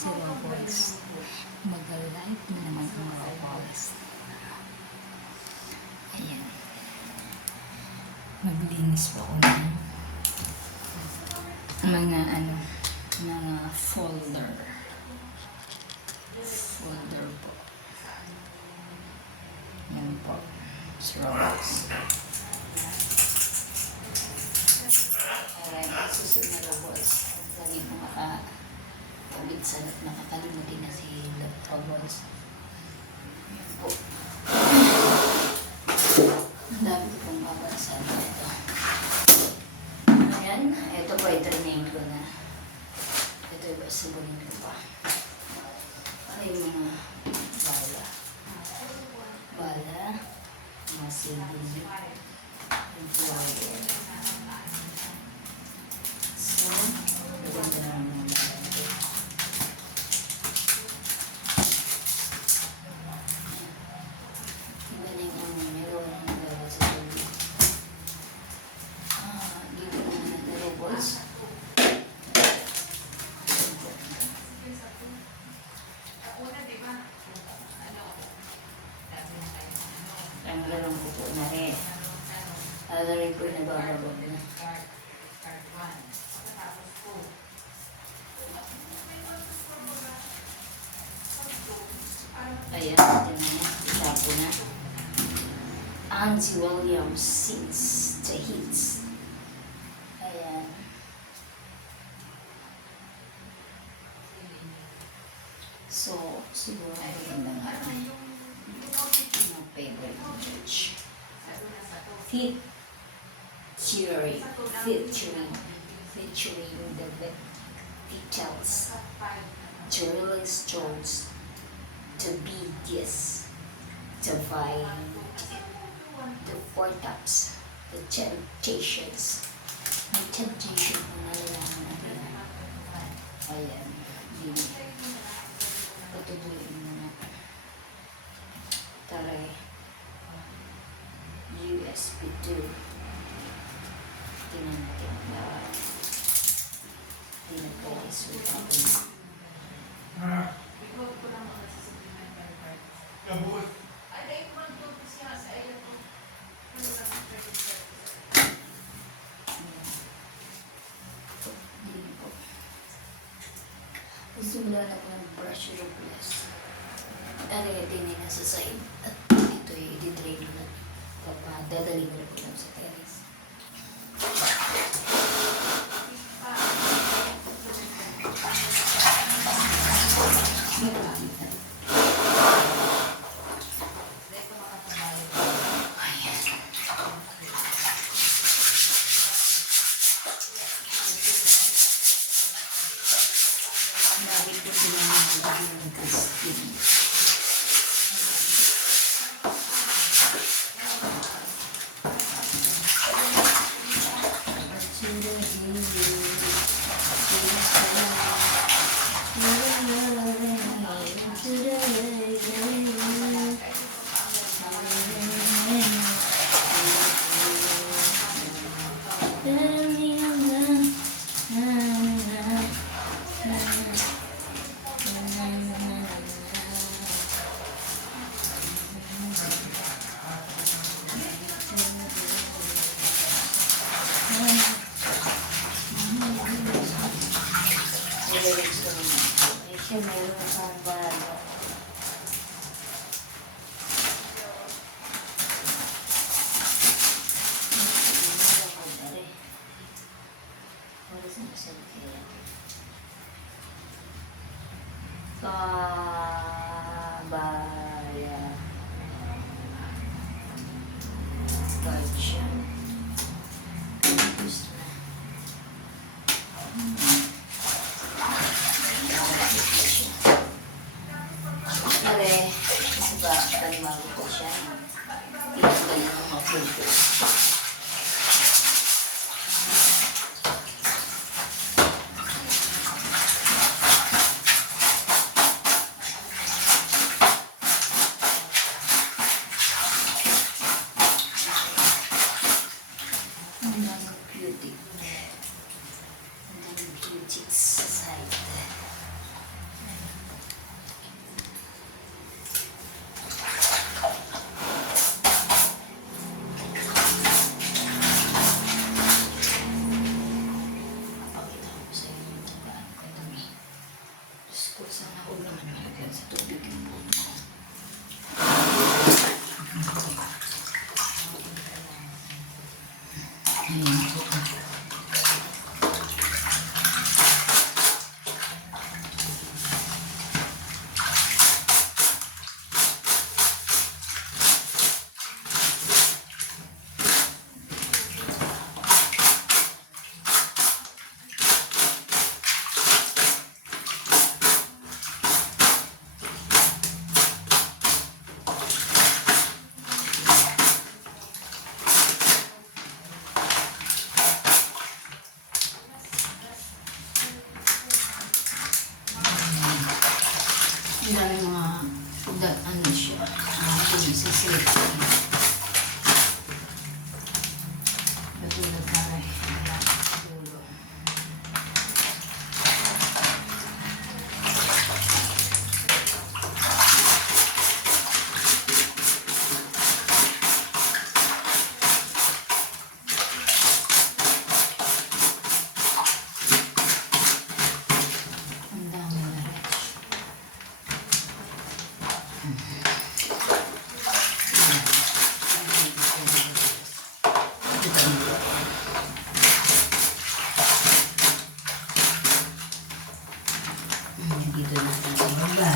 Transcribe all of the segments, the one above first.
si Robots. Mag-light na naman ang Robots. Ayan. Maglinis pa ako ng mga folder. Folder po. Yan po. Si Robots. Ayan, susunod na Robots. Lagi po makakabitsan at makakalimutin na si Robots. Yan po. Ang dami ko pong babasahan ito. Ayan, ito po ay trinain ko na. Ito ay basubunin ko pa. Ay, mga bala. Bala. Mga silbin. Employer. So, maganda na naman mga bala ito. Iba na yung meron ng bala sa silbin. Dito naman natin robots. Ang lalong ko po na rin. Rin po yung nabababag na. Ayan, ito na. Itapo na. Angie Williams sings the hits. Ayan. So, siguro ay maganda nga. My favorite church. Featuring the Beatles, the Rolling Stones, the Bee Gees, the Vine, the Four Tops, the Temptations. May Temptation kung nalalaman natin. Ayan. Patuloyin mo na. Taray. USB 2. Tingnan natin na pinag-iswit natin. Simula na po ng brush your glass. Ito na nasa side. At ito ay i-drain ko na. Dadali ko na po lang sa terrace. Lagi po sila ng Christine. Meron kang balo. Kabaya. Gotcha. Gusto na. Kasi ba, palimago ko siya. Tinagay ng mga filter. Ang daming beauty. Ang daming beauty sa side. Ano siya, natin sa safety. Batulad na rin. Dulo. Ang dami na rin. Dito natin sa baba.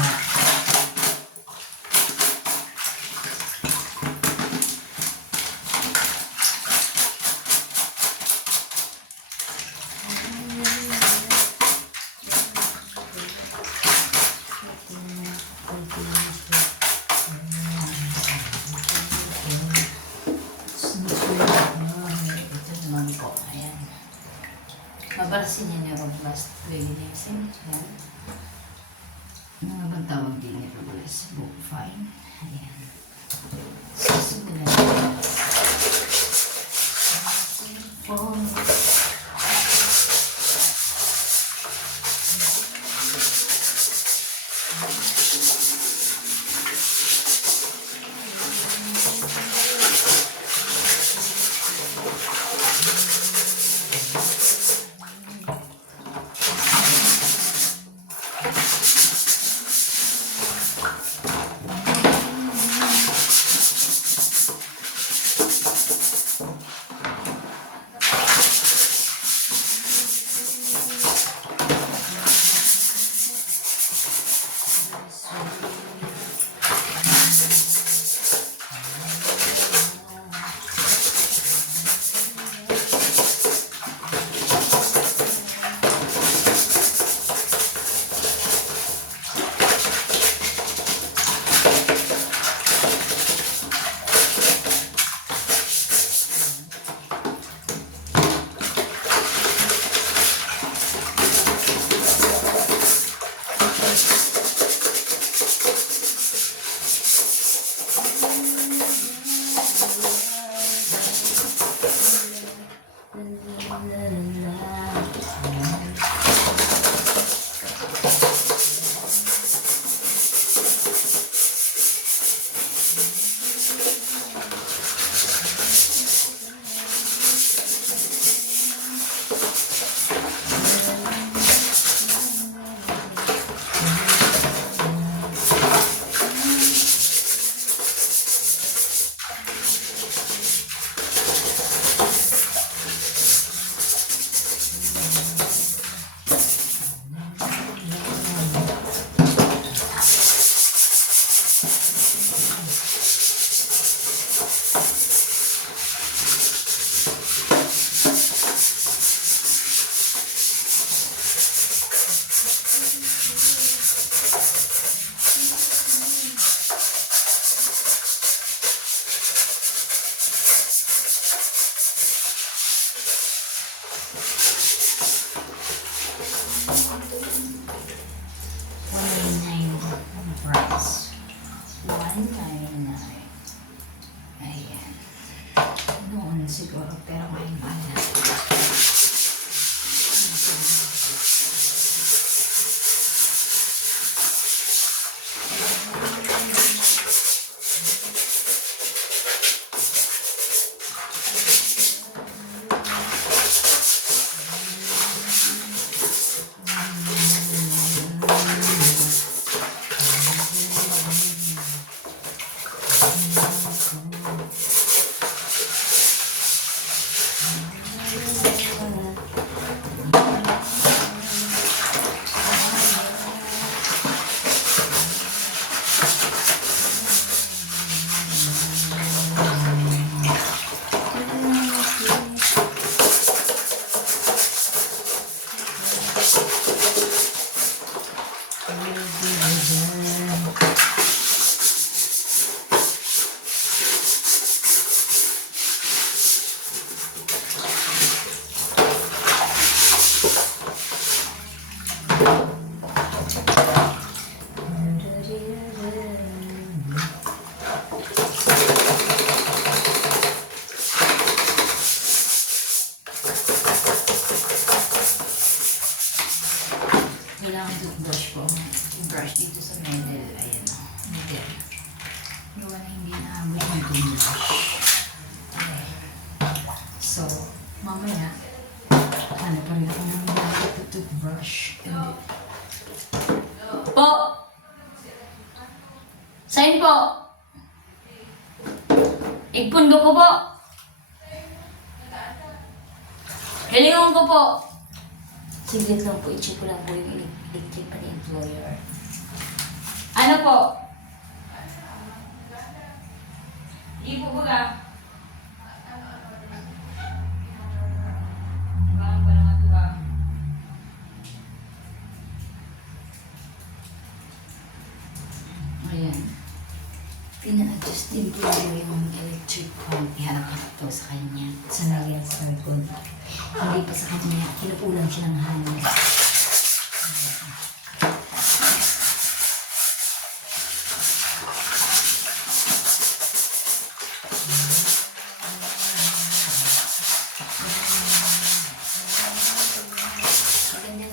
Ito naman po, ayan. Mabarasin niya yung robust releasing. Ayan. Ano bang tawag din ni robust? Book fine. Ayan. Susunod na. Price. 199. Ayan. Noon siguro, pero ngayon mahal na. Sign po. Igpundo ko po. Hilingon ko po. Siglit lang po, i-check ko lang po yung electric pa ni employer. Ano po? Hindi po ba? Ayan. Pina-adjust din po yung electric pump. Iharap-harap to sa kanya. Sa nagyan sa likod. Hindi pa sa kanya. Kinukulang siya ng hangin.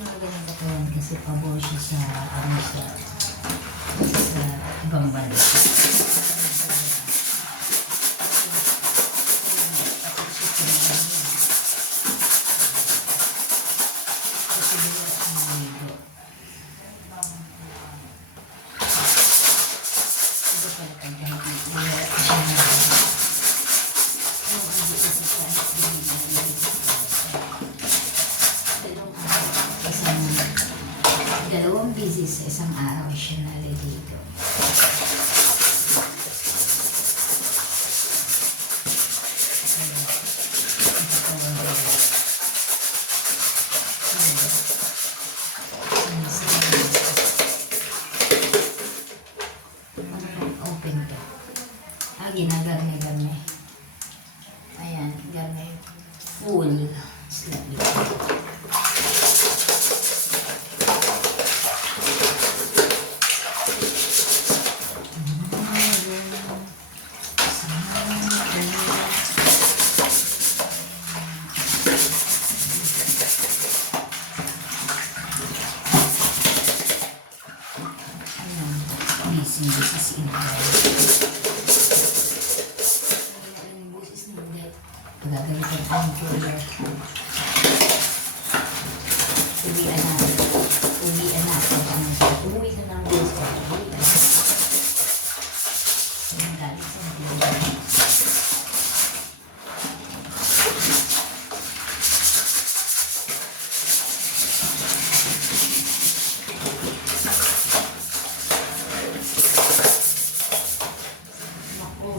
Magandang katawan kasi pabor siya sa sa ibang bansa. Dalawang beses sa isang araw siya naliligo. Open to. Ginagarne-garne. Ayan, garne. Full. Slightly. Busy si Inay. Ang busis na hindi. Pagagalitan ang employer. Uwian natin. Uwian natin. Umuwi ka ng gusto. Uwian natin. Yung galing sa employer.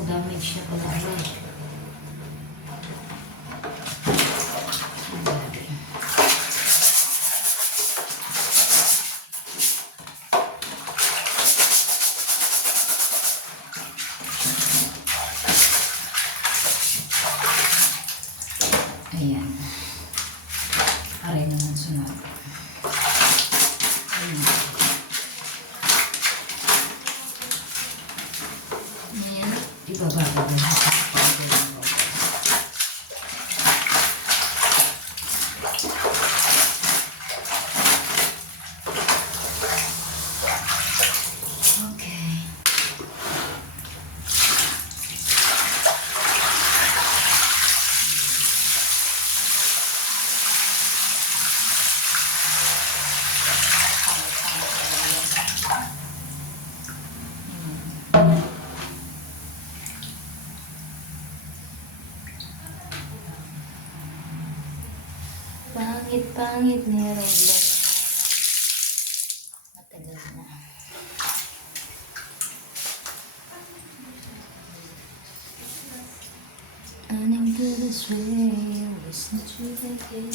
Damage na pala rin. Ayan. Aray naman sunod. Ayan. Ayan. Ibaba ko din. Okay. Pangit ni Roblox. Matagal na. Running to this way, listen to the day.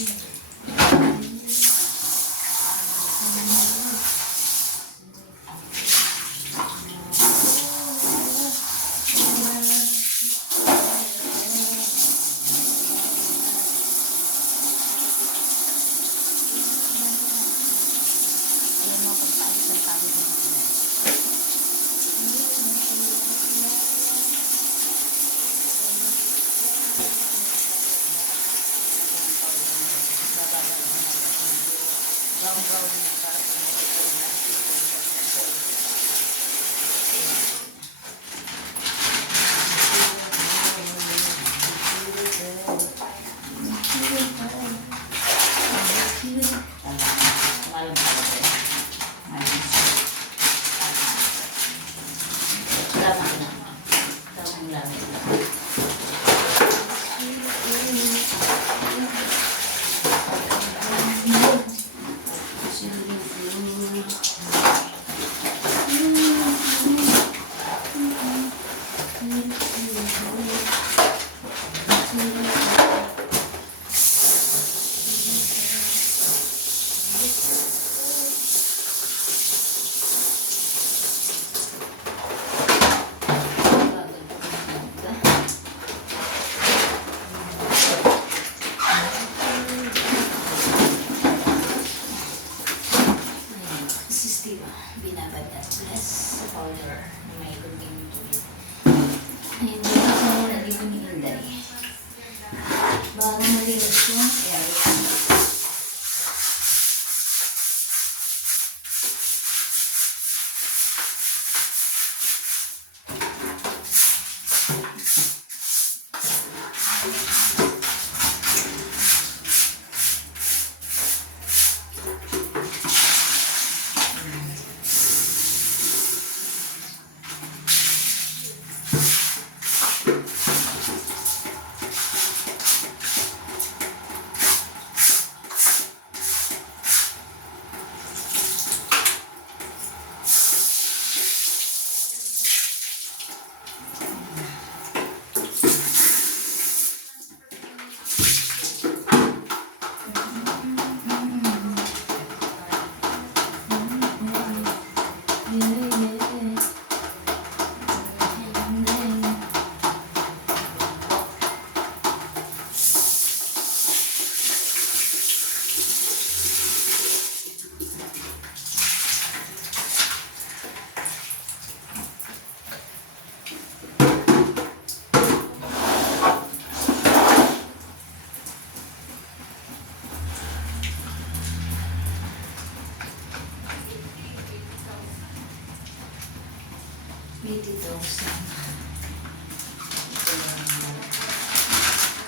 para malinis yung area.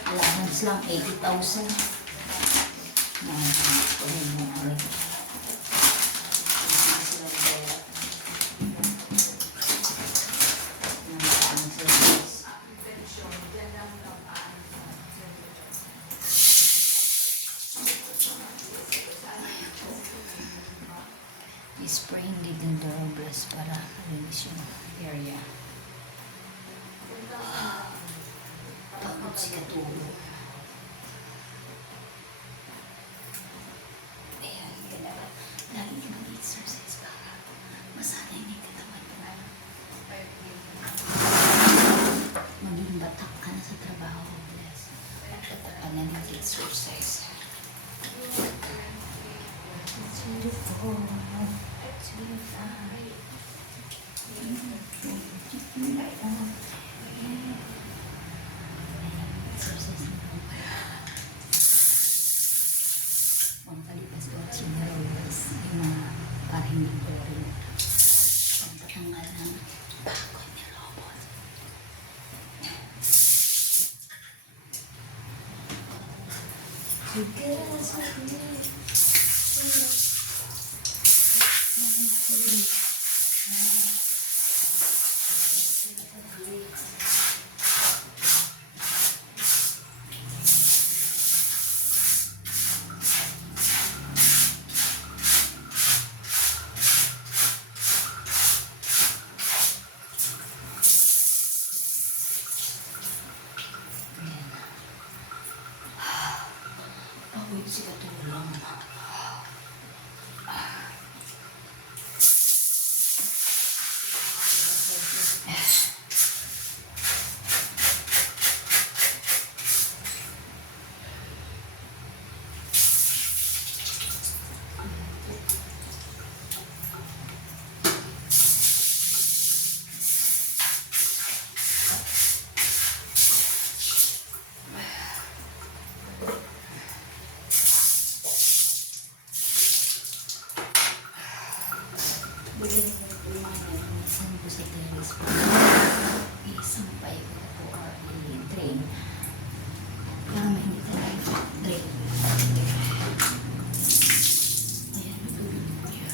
Allowance lang 80,000. I-spray dito yung Duroblas para malinis yung area. Pagod si Katulo. Ayan, yun na. Lagi ka mag-exercise para masanay na yung katawan mo. Maging batak ka na sa trabaho. Batak ka na nag-exercise. It's beautiful. It's beautiful. Ang palipas ko at sinarolas yung mga para hindi boring. Ang patanggal ng pagod ni robot. Because of me. Pagod si Katulong. Bigyan ko po yung mga saan ko sa terrace po. Isampay ko po or i-drain. Para may hindi talaga drain. Ayan, natulog niya.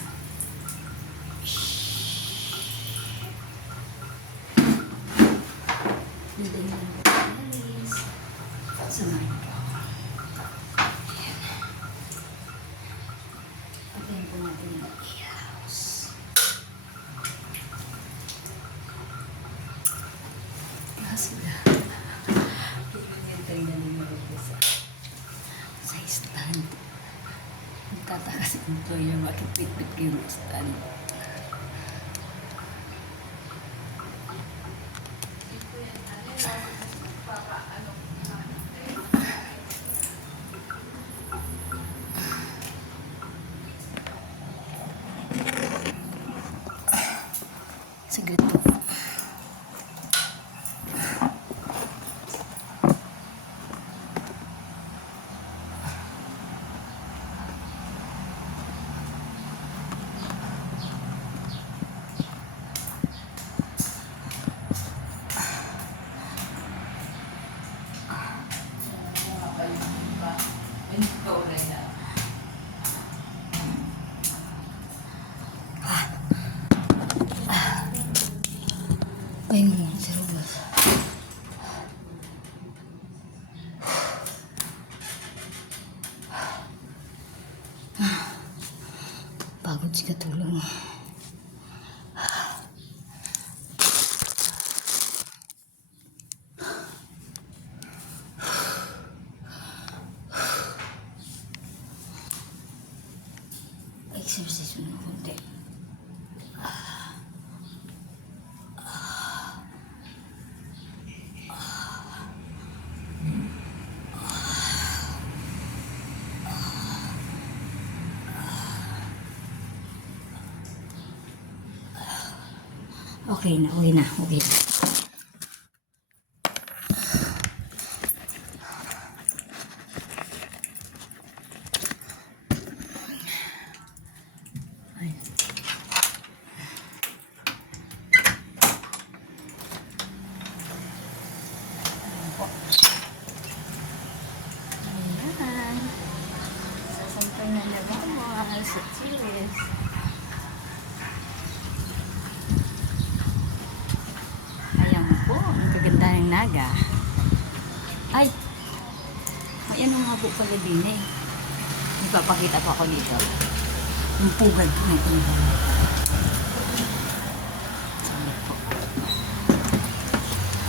Nilagyan ko po yung terrace. Samahin ko. Ayan. Pagkain po natin yung house. Sila. Pinagintay na ni Marupisa sa stand. Nagtataka si employer makipit-pit kayo ng stand. Saglit po. Ayan, si Robles. Pagod si Katulong. Exercise mo ng konti. Okay na, okay na, okay na. Ayan. Sasampay na naman mga sa chilis. Ayan po, ang kaganda ng naga. Ay, may ano nga po pala din eh. Ipapakita ko ako dito. Yung pugad ko na ito. Salit po.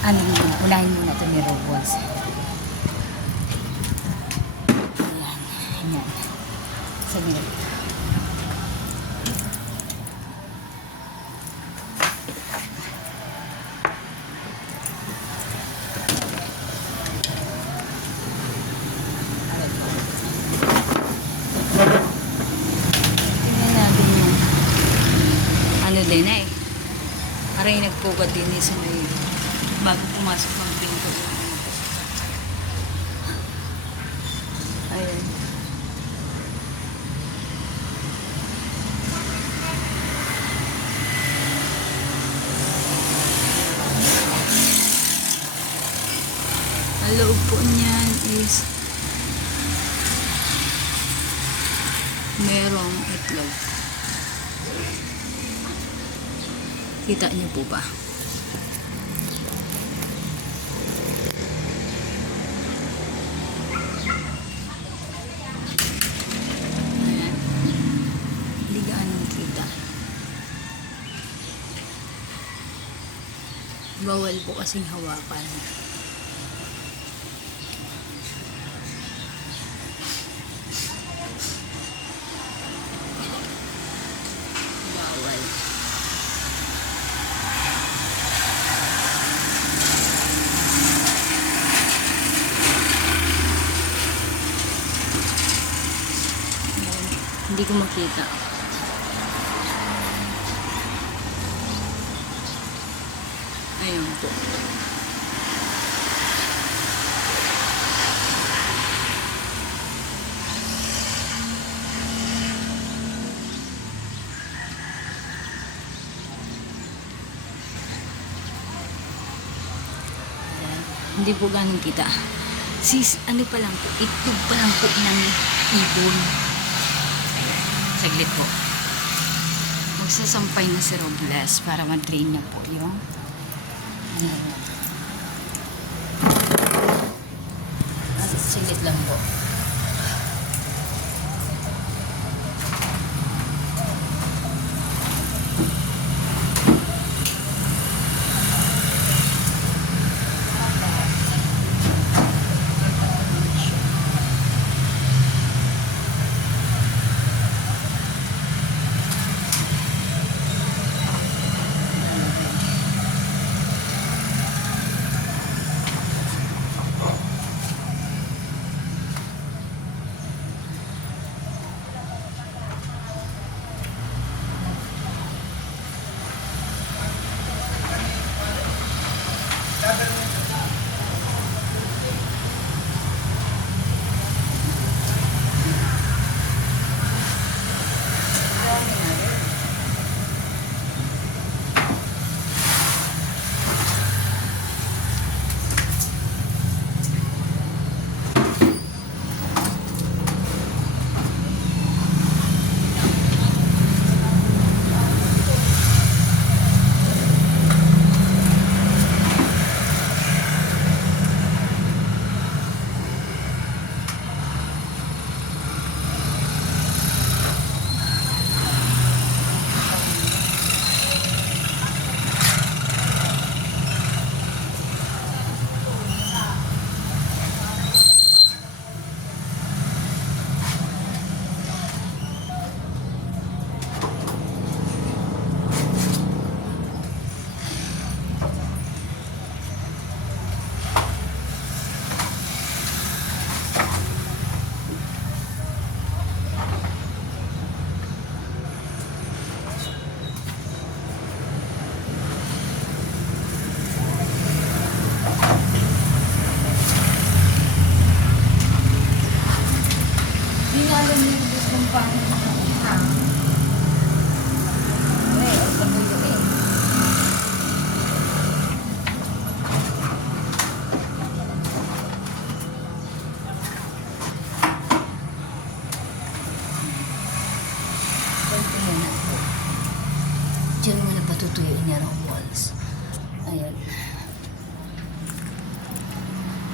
Ano muna, unahin muna ito ni Robles. Ayan, ayan. Salit. Ano din eh. Aray nagpugad din eh sa may bago pumasok ng pinto. Ayun. Ang loob po niyan is merong itlog. Kita niyo po ba? Ayan. Hindi gaanong kita. Bawal po kasing hawakan. Bawal. Hindi ko makita. Ayun po. Hindi po ganun kita. Sis, ano pa lang po, itlog pa lang po ng ibon. Saglit po. Magsasampay na si Robles para ma-drain niya po yung at saglit lang po.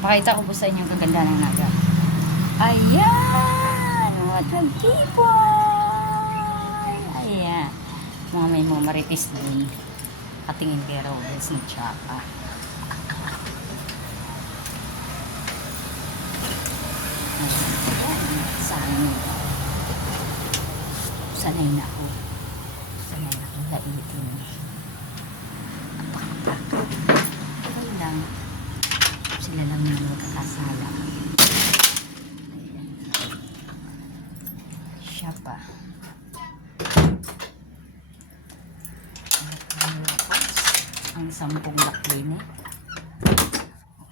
Pakita ko po sa inyo ang kaganda ng naga. Ayan! What a people! Ayan. Mga may mga maritis din. Katingin kay Robles na tsaka. Sanay na ako. Sanay na ako gaitin. Napakapaka. Okay lang. Sila lang yung magkakasala. Ayan. Siya pa. Ang 10 lock din eh.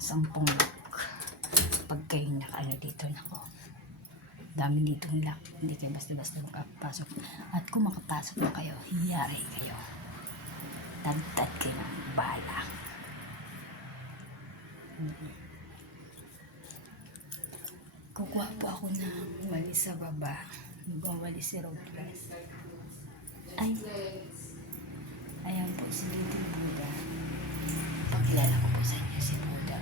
10 lock. Pag kayo nakaano dito, nako. Dami ditong lock. Hindi kayo basta-basta makapasok. At kung makapasok na kayo, hiyari kayo. Tagtad kayo ng bala. Kukuha po ako ng walis sa baba. Nagwawalis si Robles. Ay. Ayan po si Little Buddha. Pakilala ko po sa inyo si Buddha.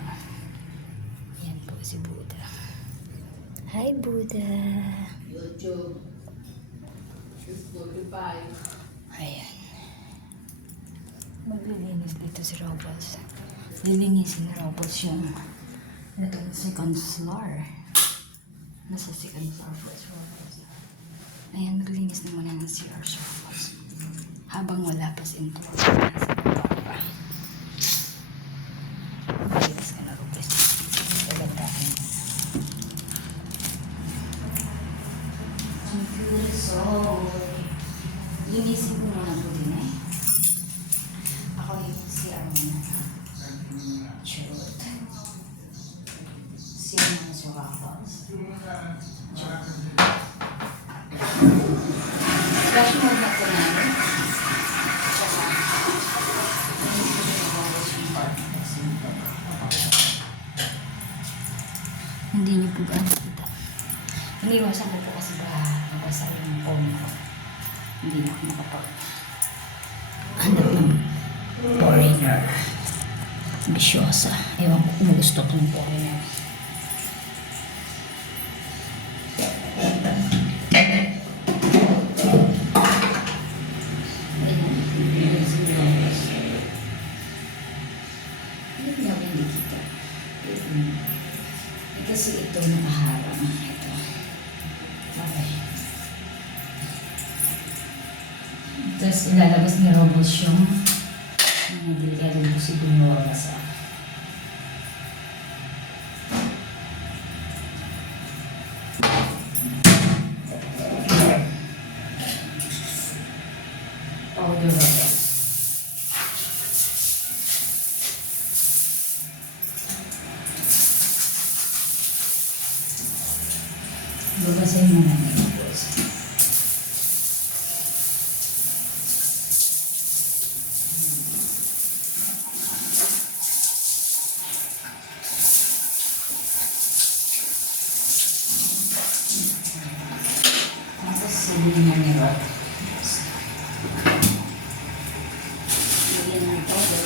Ayan po si Buddha. Hi Buddha. YouTube. Ayan. Maglilinis dito si Robles. Lilinisin ni Robles yung second floor. Nasa second floor po si Robles. Ayan, maglilinis na muna ng CR si Robles. Habang wala pa si Intro. Nasa baba pa. Maglilinis ka na Robles. Pagandaan mo. Ang beautiful. Linisin ko muna po din eh. Ako yung CR muna. Chut. CR muna sa Robles. Flash mode na po namin. Tsaka, linisin ko yung Robles yung part. Hindi niyo po ba nakita? Iniwasan ko po kasi ba nabasa yung phone ko. Hindi na ako makapag hanap ng foreigner. Bisyosa. Ewan ko kung gusto ko ng foreigner. Ayan, linisin ko. Hindi ko namin hindi kita. Kasi ito nakaharang. Ito. Okay. Tapos ilalabas ni Robles yung nilagyan ko si Dunora sa audio Robles. Babasahin mo na ng Robles. Tapos sabihin mo ni Robles. Lagyan ng powder.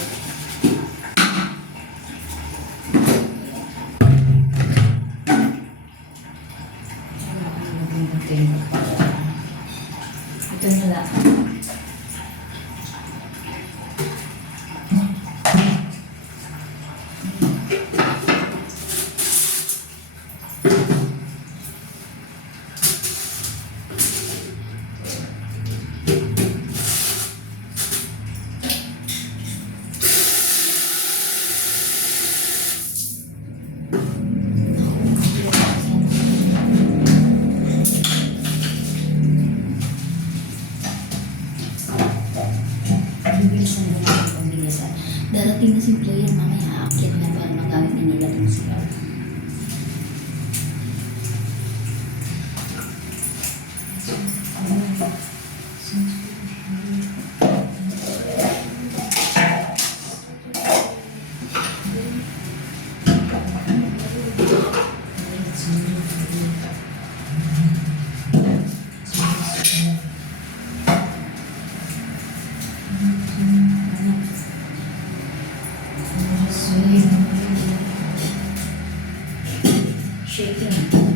Ito na lang. Bilisan mo na ang pabilisan. Darating na si player, mamaya aakyat na para magamit na nila itong CR. Shaking.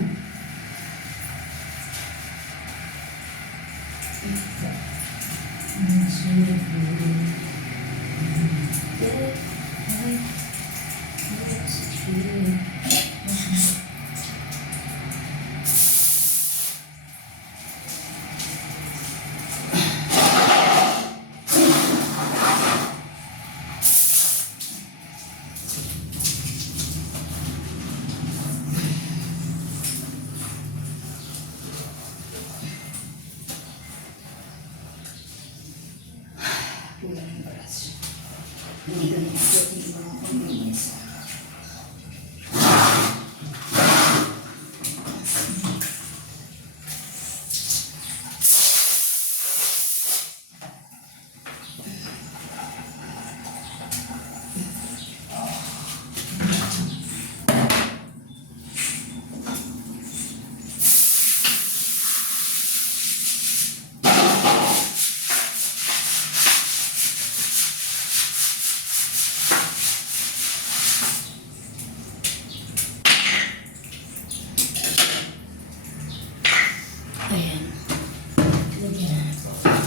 Kulang yung braso. Hindi ko nilagyan yung mga pag-inis. Ayan. Lagyan na po. Ayan.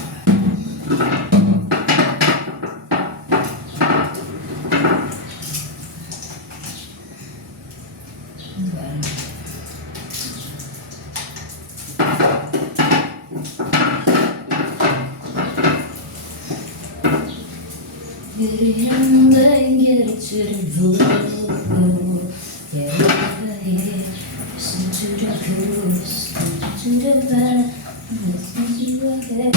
Getting get it to the blue. Get over here. Listen to the blues. To the bad. Listen to the head.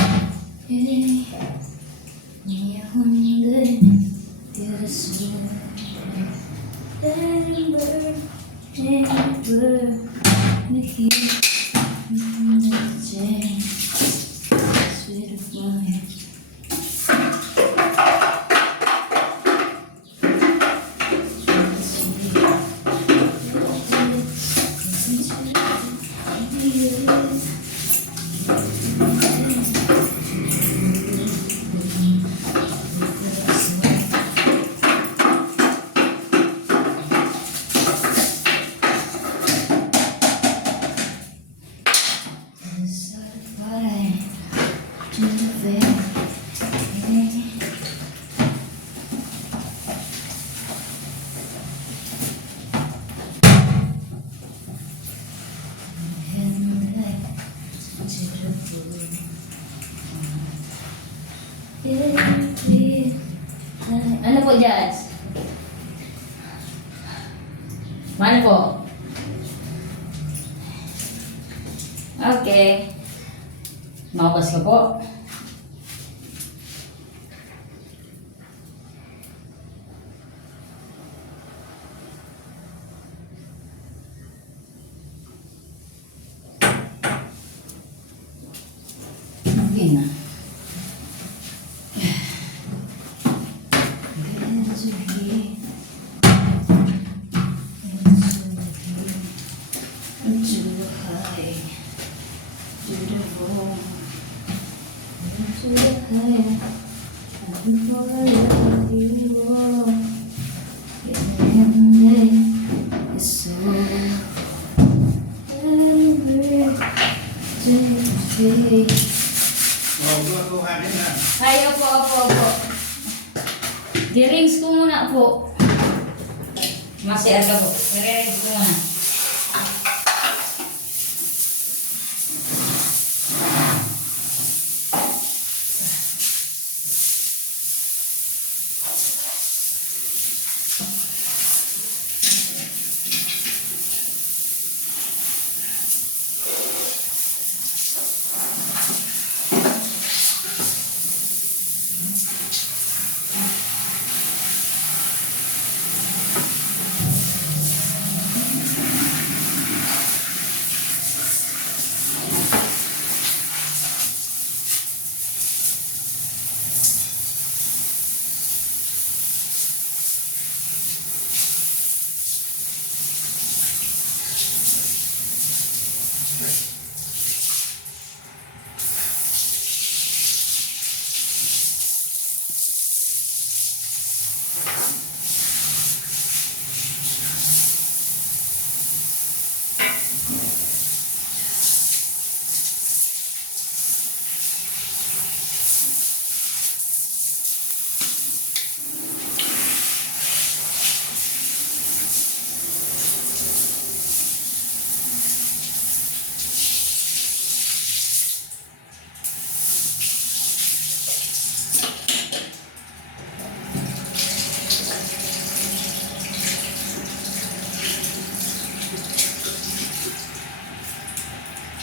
Yeah, one day. Get a soul. Let it burn. Let it burn. Make it. Change. Sweet of mine. Ano po, Judge? Mana po? Okay. Maubos ka po. Okay na. Ay, opo. Di-rings ko muna po. Masiar ka po. I-rings ko muna.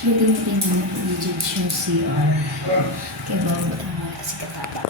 Gagamitin namin po ni Judge yung CR. Kaya bago lang mga kasi katata.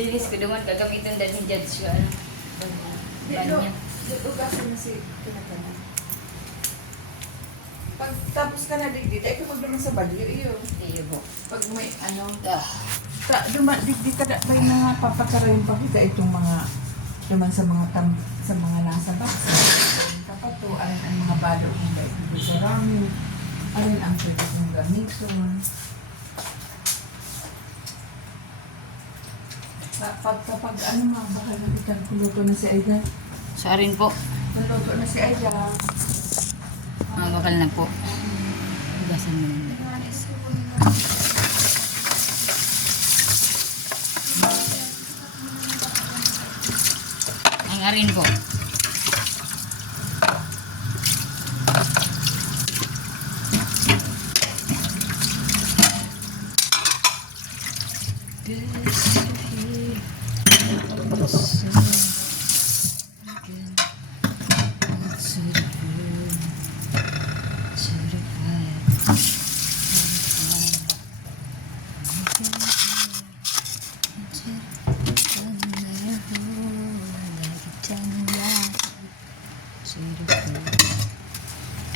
Linis ko naman, gagamitin dahil ni Judge yung Dito, niya. dito kasi na si pinatanan. Pag tapos ka na digdid, ay kapag naman sa bagyo, iyo. Iyo po. Pag may ano, Ah. digdid ka na, may mga papakarayin pa kita itong mga, naman sa mga sa mga nasa baksa. Kapato, alin ang mga balo kung ba ito sa rami, alin ang pwede kong gamiton. Kapag ano nga, baka nabitan kuluto na si Aida. Sa rin po. Naluto na si Aida. Bakal na po. Hugasan mo lang. Ang arin po.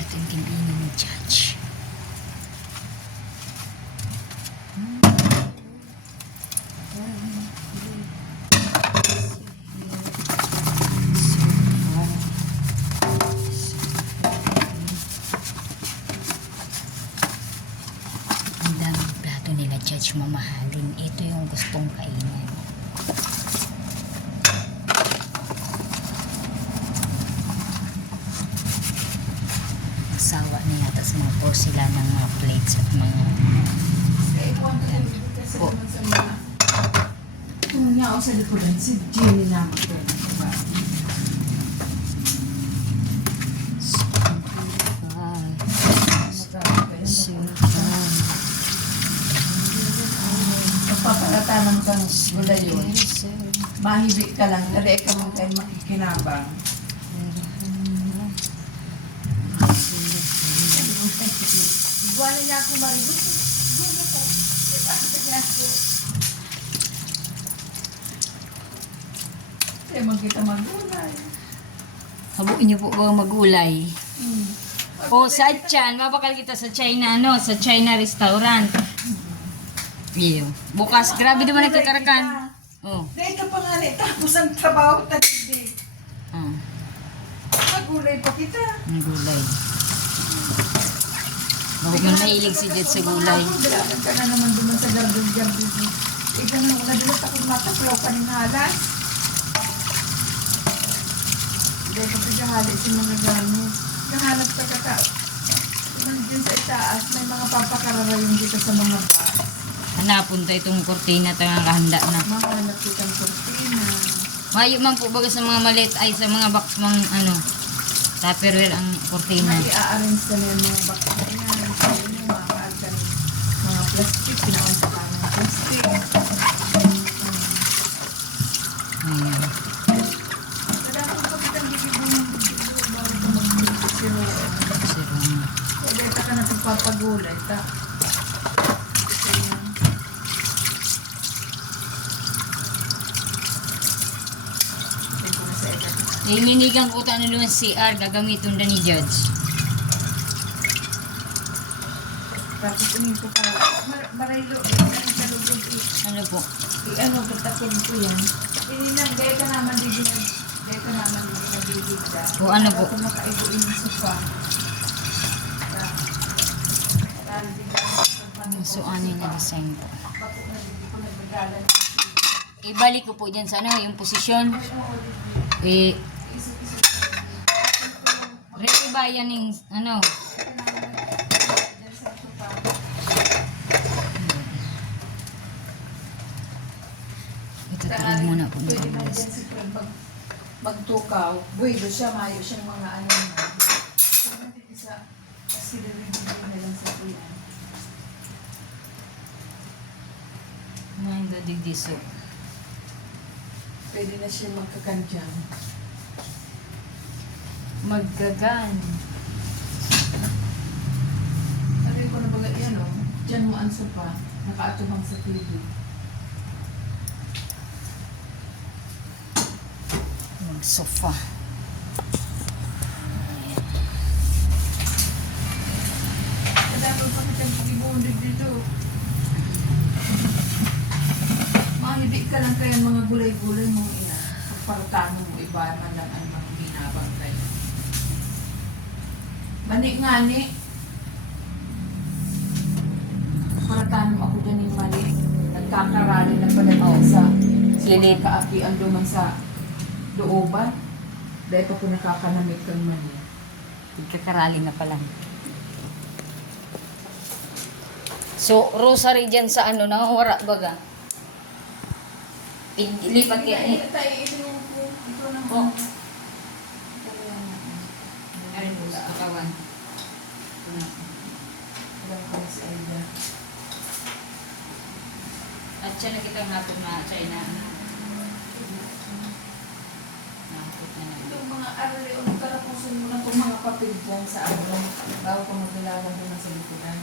At ang kaibigan ni Judge. Ang daming plato nila Judge mamahalin. Ito yung gustong kainin. Sawa na yata sa mga porcelain ng mga plates at mga Po. Tumingin ako sa likodan, si Jenny naman ko. Diba? Pagpapalatanan ka ng gulay yun, mahibig ka lang, nari ka man kayo makikinabang. Iguanan niya ako maribig. Kaya magkita magulay. habuin niyo po ba magulay? O sa Chan, mabakal kita sa China, no? Sa China restaurant. Iyo. Bukas, grabe naman nagkakarakan. Oh. Dahil ka pa nga tapos ang trabaho taligdig. Ah, Magulay pa kita. ang gulay. Bakit man mahilig si Jed sa gulay? Dalagan ka na naman duman sa garden-garden. Ikaw na nadulat ako mataklaw pa ng halas. Dahil ka pagkahali sa mga gamit. Kahanap ka kata. Naman dyan sa itaas, may mga papakararayon kita sa mga bas. Hanapon tayo itong kortina at ang kahanda na. Mahanap kitang kortina. Mayo man po baga sa mga maliit ay sa mga box mga ano, tupperware ang kortina. May i-arrange ka na yung mga box na yan. Kaya nyo, makakaagan mga plastic. Pinaon sa kanang plastic. Ayan. Wala kang kapitang gigibong ng bigilo bago ka mag-siro. Siro na. Kaya dahil ka na nagpapagulay. Yung ninigang ko ano naman CR, gagamitin na ni Judge. Tapos uminto ka. Maraylo. Kalugod. Ano po? Ano, katakon ko yan. Inilang, gaya ka naman dito. Gaya ka naman dito. Kabibigda. O ano po? Kung makaibuin yung sofa. So, ano yung design po? Bako na hindi ko nagdala. Ibalik ko po dyan sa ano, yung posisyon. Eh, ready ba yan yung ano? Itutuloy muna po Pwede ng na guys. dyan si Fred magtukaw. Buwelo siya, mayo siyang mga ano na. Kasi nabibigay na lang sa kuya. Ngayon dadig diso. Pwede na siya magkakandyang. Maggagan. Sabi ko na baga yan o. Diyan mo ansa pa. Nakaatubang sa TV. Mag-sofa. Dapat pa kita pag-ibundid dito. Mahibig ka lang kaya mga gulay-gulay mong ina. Pagparatano mo, iba man lang ang mga binabangkay. Mani-ngani. Paratano ako dyan yung mali. Nagkakarali na pala dyan sa Lilit. kaakian duman sa looban. Dahil pa po nakakanamit kang mali. Magkakarali na pala. So, rosary dyan sa ano, nakawara baga. Ilipat kaya eh. Tayo ito yung ito naman. Oh. Ay, sa akawan. At siya nakita hapon na China. Nakapot na na. Itong mga arali o karapusin mo na itong mga papel dyan sa ano, bago ka maglalagay doon sa likuran.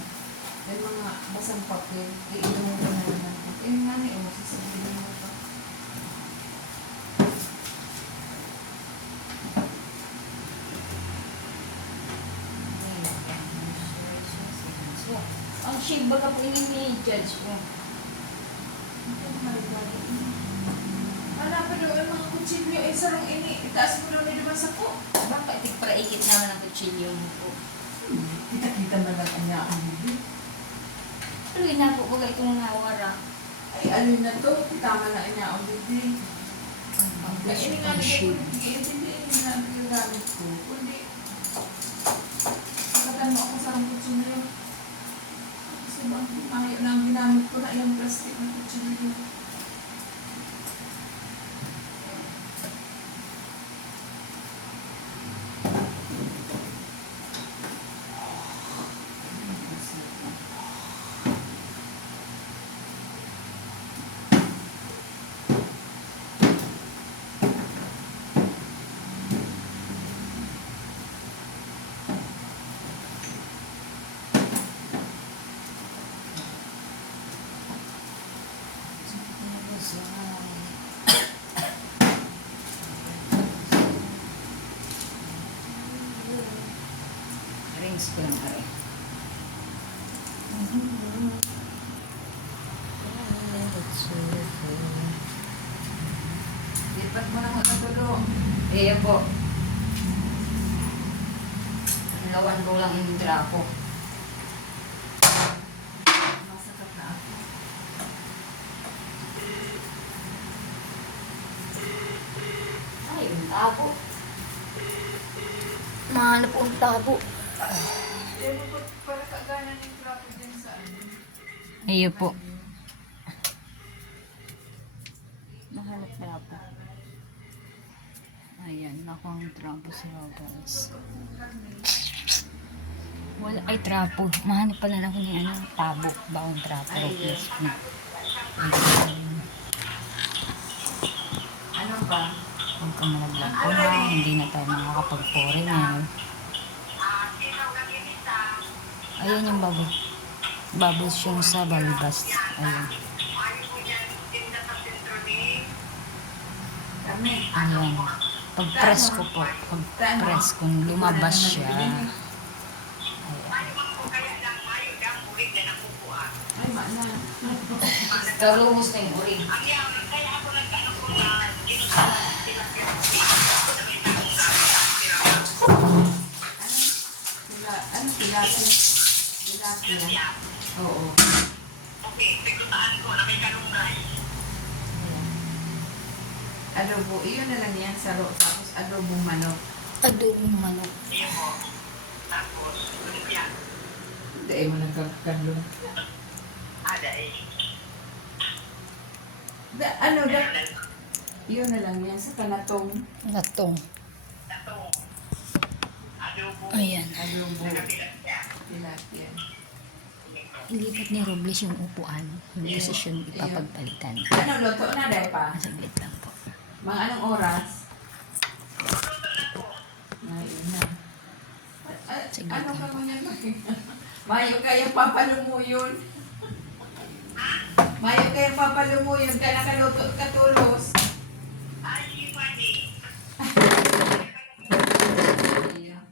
May mga basang papel, iinom mo na naman. Eh nga ni, sasabihin mo pa. Ang shade baga po ini ni Judge po. Ano pa doon ang mga kutsilyo, sarong ini, itaas mo lang na naman sa ko. Baka itigpraikit naman ang kutsilyo mo po. Kita-kita na lang ang niya ang bibig. Tuloy na po baga itong nawara. Ay, ano na to? Tama na niya ang bibig. Ang Ay, presyo ini nga ng nila shade. ko, hindi na nagagamit ko. Kundi, pagkatan mo ako sa kutsilyo. Kasi bang ayaw na ang ginamit ko na yung plastic na kutsilyo. Rings ko lang kare. Lipat mo na magkatulo. Eh po. Lawan ko lang yung drapo. Masakit na ako. Ay, yung tabo. Mahanap ang tabo. Eh, para kagana ng trapo dyan sa ano. Ayun po. Mahanap trapo. Ayan, nakuha ang trapo sa guys. Wala, ay trapo. Mahanap pala na ako ng ano, tabo. Baong trapo. Replacement. Ano ba? Huwag kang malaglag ko na. Hindi na tayo makakapag-pouring ngayon. Ayan yung bubble. Bubbles yung sa balbas. Ayan. Kami. Ayan. Pag-press ko po. Pag-press ko, lumabas siya. Ayan. Ay, mana. Karumos na yung uring. Ano tilapia? Tilapia. Oo. Adobo, iyon na lang yan sa tapos adobong manok. Adobong manok. Hindi mo nagkakalo. Ano, iyon na lang yan sa kanatong Latong. Ayan. adobo. Tilapia. Ilipat ni Robles yung upuan. Yung desisyon ipapagpalitan. Ano, luto na dahil pa? Saglit lang po. Mga anong oras? Ayun na. Sige, Ano lang ka mo yan? Mayo kayang papalumuyon. Mayo kayang papalumuyon. Kaya nakaluto katulos.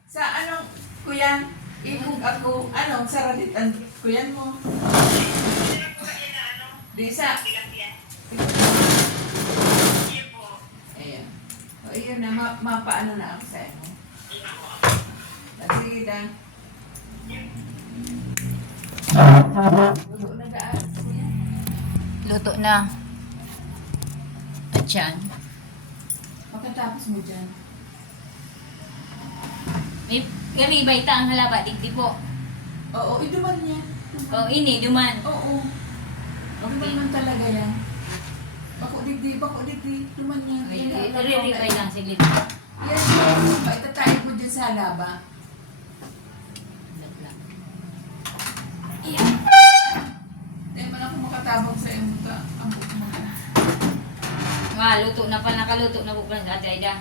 Sa anong, kuya, ikog ako, anong saralitan, kuyan mo? Di sa, ayan. O, iyon na, mapaano na ako sa inyo. Sige na. Luto na daan, kuya. Luto na. At yan. Pagkatapos mo dyan. May garibay ta ang halaba. Digdi po. Oo, iduman niya. O, ini, duman. Oo. Duman man talaga yan. Bako digdi, duman niya. Yan ang Garibay lang. Sige. yan yung itatayag mo dyan sa halaba. Ayan. Hindi man ako makatabang sa iyong ambok mo. Nga, luto na pala. Nakaluto na po pala sa Ate Aida.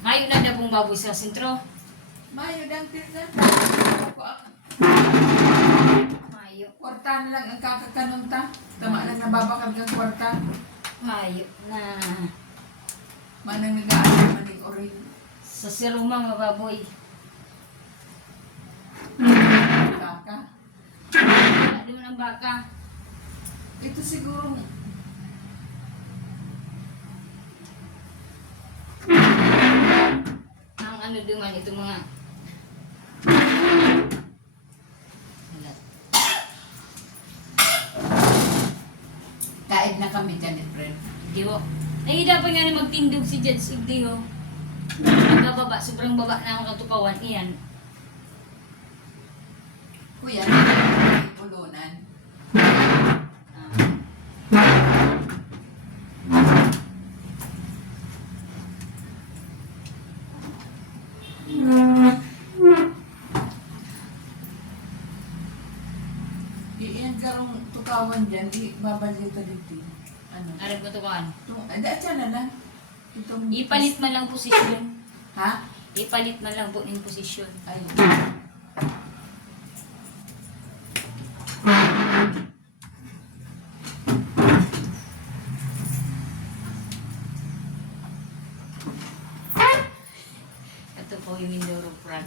Ngayon na na pong baboy sa sentro. Mayo, dang tignan. Mayo. Kwarta na lang ang kakakanunta. Tama lang nababakal kang kwarta. Mayo na. Manang nag-aaral maning orin. Sa sirumang mga baboy. Baka. Wala naman ang baka. Ito siguro. Ang ano duman ito mga. Wala. Kaid na kami dyan, friend. Di ko. Nahihida pa nga na magtindog si Jed Sigdi ho. Nagbababa, sobrang baba na ang katupawan. Iyan. Kuya, ulunan. Iyan karong tukawan dyan, di babalita dito. Ano? Arap ko to kan. Daan na lang. Itong Ipalit man lang posisyon. Ha? Ipalit man lang po ng posisyon. Ay. Ito po yung Mindoro Frog.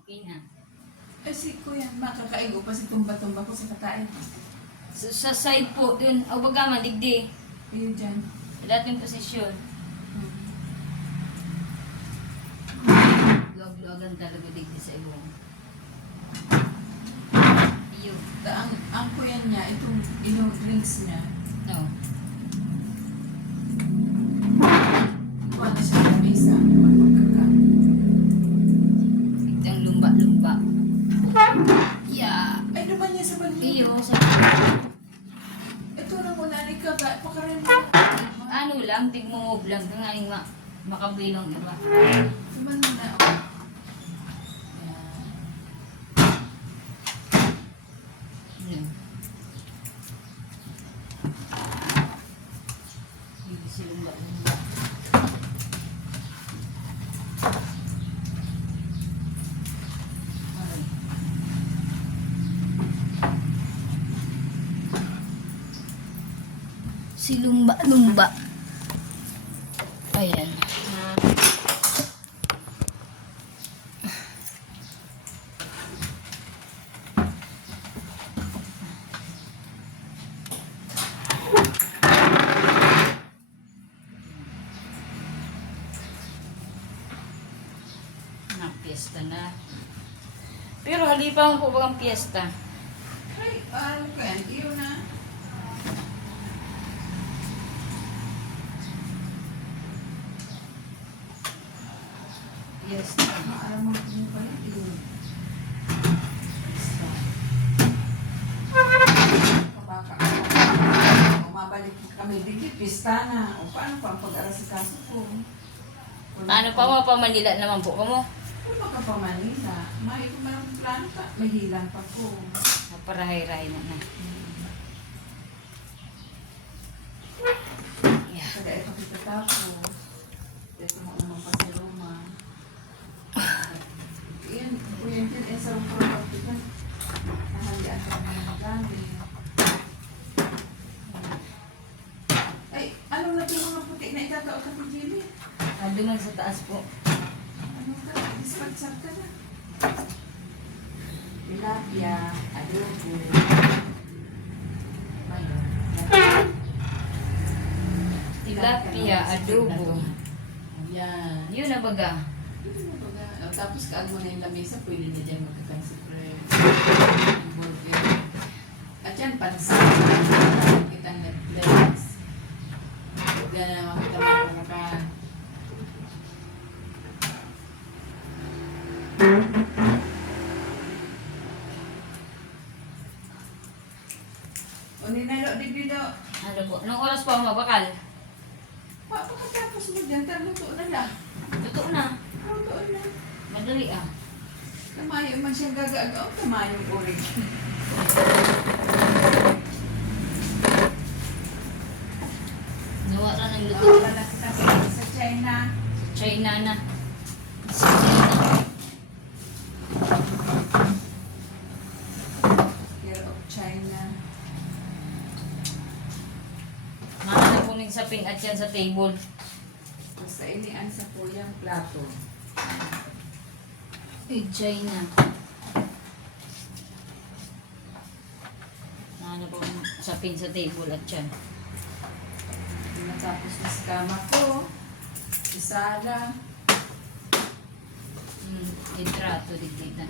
Okay na. Ay si kuya, makakaigo pa si tumba-tumba ko sa katain. Sa side po, dun, o baga madigdi. Ayun dyan. Sa dating posisyon. Luwag-luwagan talaga digdi sa ibong. Iyo. Ang kuya niya, itong drinks niya, No. ikuha na siya ng mesa. Magkaka. Itang lumba-lumba. Yeah. Ay, naman niya sa balik. Iyo. Sa, Ito na muna, ikaw, pakarin mo. ano lang, tigmungog lang. Kung aning makabilong iba. Naman muna, oh. Yun. Hindi si lumba-lumba. Ay. Si lumba-lumba. Ayan. Napis. piyesta na. Pero halipan po bagang piyesta. Ay, ano ko yan? Iyo na. Yes. Alam mo kung pala, iyo. Kapaka ako. Umabalik kami dikit, pista na. O paano pa ang pag-arasikaso ko? Paano pa mo pa Manila naman po mo? Kung makapamanila, may kumarang plano ka, may hilang pa ko. Naparahay-rahay na na. Yeah. Kada ito kita tapo. Ito mo umang pa sa Roma. Iyan, kuyan din, sa Roma kita. Nahalian ka naman ng gamit. Ay, anong natin mga puti na itatao ka po, Jimmy? Ando man sa taas po. Ano ka? Dispensar ka na. Tilapia, adobo. Mayon. Tilapia, adobo. Yan. Yun na baga. Ito mo ba? Tapos kaag mo na yung lamesa, pwede na dyan magkakansipress. Burger. At yan, pansin. Kitang Netflix. Yan na makita mo ka. O ninalo, digdi daw. Ano po? Anong oras pa ako mabakal? Pagkatapos mo dyan, luto na lang. Totoo na. Luto na. Madali ah. Kamayo man siyang gagaagaw, kamayong orig. Nawa ka ng luto. Sa China. China na. Sa China. Year of China. Mahanap po ng sapin at yan sa table. Basta inian sa kuyang plato. China. Mahanap po ng sapin sa table at yan. Natapos na sa kama ko. Isala. Litrato dito.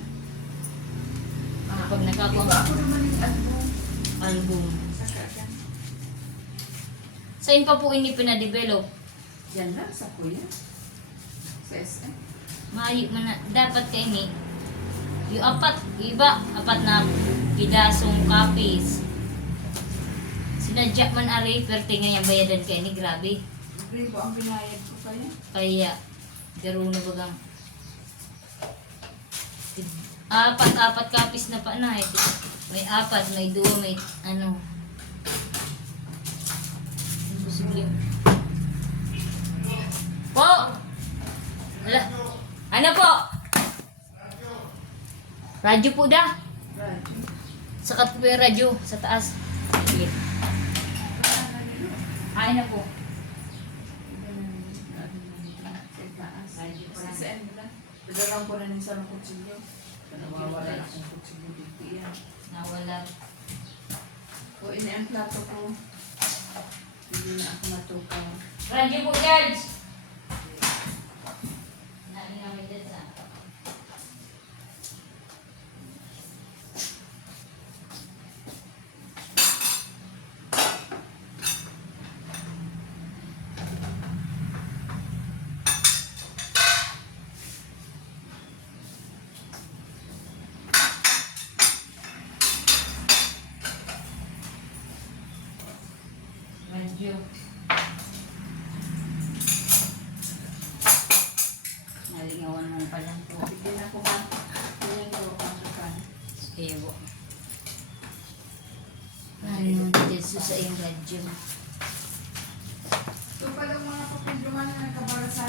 Ah, Pag nakakuha iba ako naman yung album. album. Saka ka. Saan pa po ini pinadevelop? Yan lang sa kuya. Sa SM. Mayo man na. Dapat kayo ni. Yung apat na pidasong copies. Sinadya man ari, pero tingnan yung bayadan kayo ni, grabe. Libre po ang binayad ko kaya. Kaya, garo na bagang. Apat copies na pa na. May apat, may duwa, may ano. Imposible. Po! Wala. Ano po? Radyo po da. Radyo. Sakat po yung radyo sa taas. Sige. Ay na po. Sa SM na. Pagdalang ko na ng isang kutsilyo. Nawawala na akong kutsilyo dito yan. Nawala. O ini ang plato ko. Hindi na ako matukaw. Radyo po, George! Nani namin dyan sa... Radyo. Nalingawan mo pala. Bigyan ako ba? Ganyan ko pangkakan. Ewo. Ano, Jesus sa iyong radyo. Ito pala mga papilduman na nagkabara sa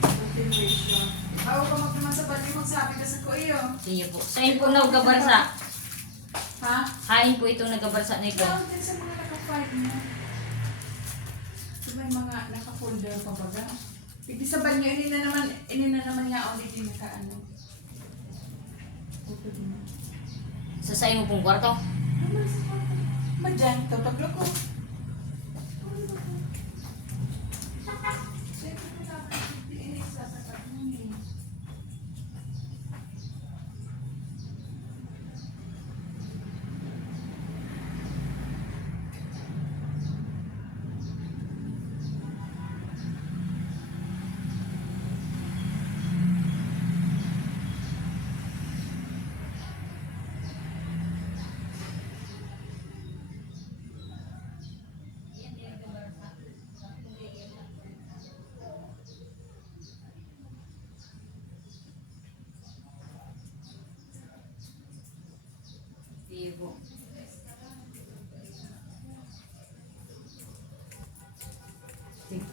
continuation. Bago ka magnaman sa bali, magsabi ka sa kuyo. Sige po. Sa'yo po nagabarsa. Ha? Hain po itong nagabarsa na ito. Tawag din sa mga naka-fight mo. So, may mga naka-folder pa baga. Piti sa banyo, ini na naman nga ulit yung naka-ano. Ito din. Sa sa'yo mo pong kwarto. Madyan, tataglo ko.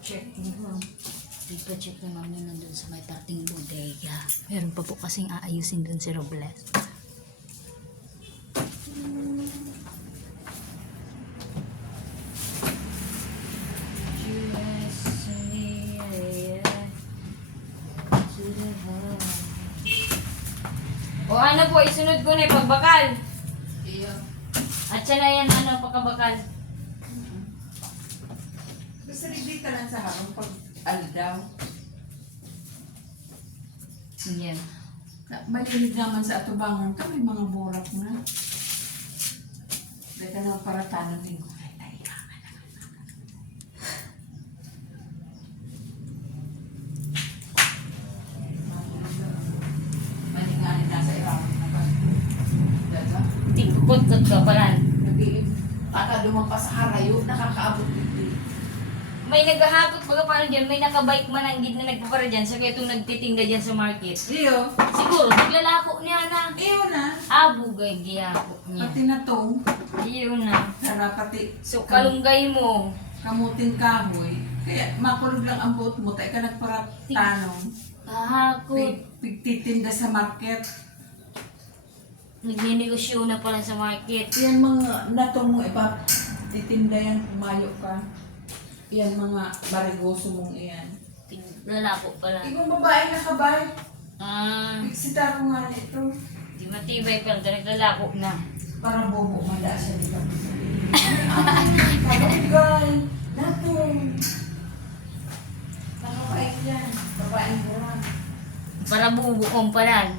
Check mo. Ipa-check na namin nandun sa may parting bodega. Meron pa po kasing aayusin dun si Robles. O ano po, isunod ko na yung pagbakal. Iyo. At siya na yan, ano, pagkabakal. Basta liglig ka lang sa harong pag aldaw. Yan. Malilig naman sa atubangan ka, may mga burak na. Dahil ka na para tanongin ko. Ay, nailangan na. Malinganin nasa irangan na ba? Diba? Tingkot at kapalan. Nag-iim. Pata lumampas sa harayo, nakakaabot dito. May naghahabot baga paano dyan, may nakabike man ang gid na nagpapara dyan, sa kaya itong nagtitinda dyan sa market. Iyo. Siguro, naglalako niya na. Iyo na. Abugay, giyako niya. Pati na tong. Iyon na. Tara, pati So, kalunggay mo. kamuting kahoy. Kaya makulog lang ang buot mo. Tayo ka nagparat tanong. Kahakot. Pigtitinda sa market. Nagninegosyo na pala sa market. Yan mga natong mo iba. Titinda yan, pumayo ka. Yan mga barigoso mong iyan. Lalako pala. Ibang babae na kabay. Ah, Pigsita ko nga nito. di matibay pala. Naglalako na. Para bobo manda siya dito. Kabay. Natong. Babae yan. Babaeng buwan. Para bubuong pala.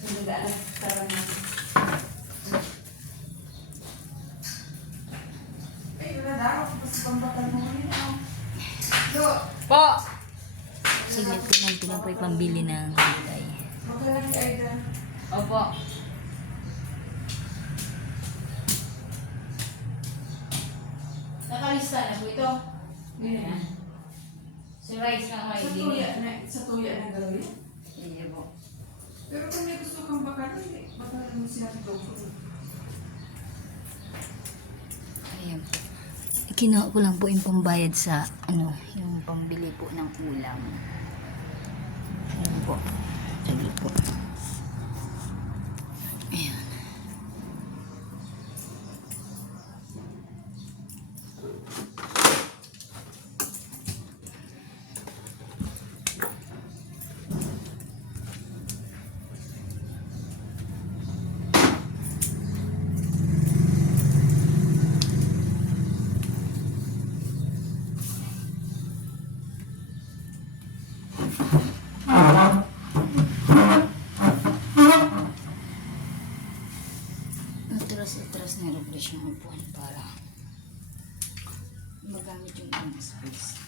Nag-aalas tara na. Ay, wala daw. Mas pambatan mo rin ako. Do. Po! Sigit ko ng pinapoy pambili ng gulay. Magalang si Aida. Opo. Nakalista na po ito. Ayan. Si Rice na Sa kayo. tuya na, sa tuya na gawin. Iya po. Pero kung may gusto kang bakal, bakalan mo siya ito. Ayan po. Kinuha ko lang po yung pambayad sa yung pambili po ng ulam. Ayan po. Sige po. Ayan. Atras na Robles yung upuan para magamit yung ilang space.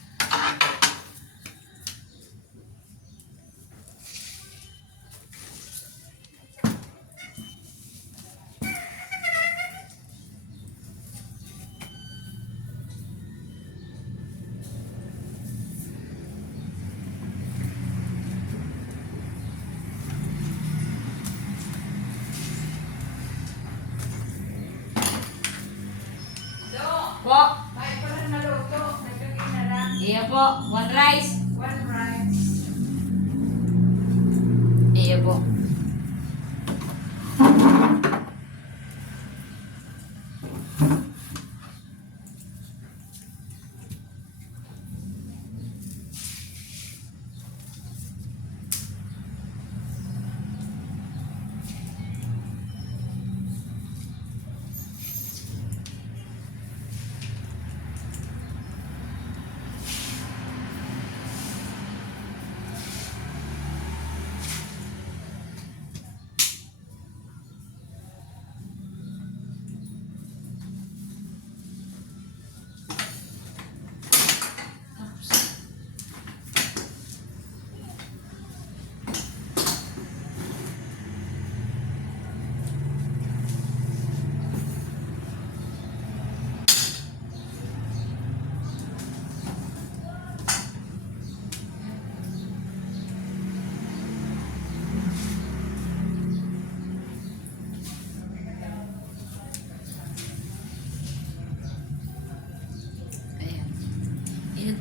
Po! Ay, pala naluto. Nagkagin na lang. Iya po. One rice. One rice. Iya po.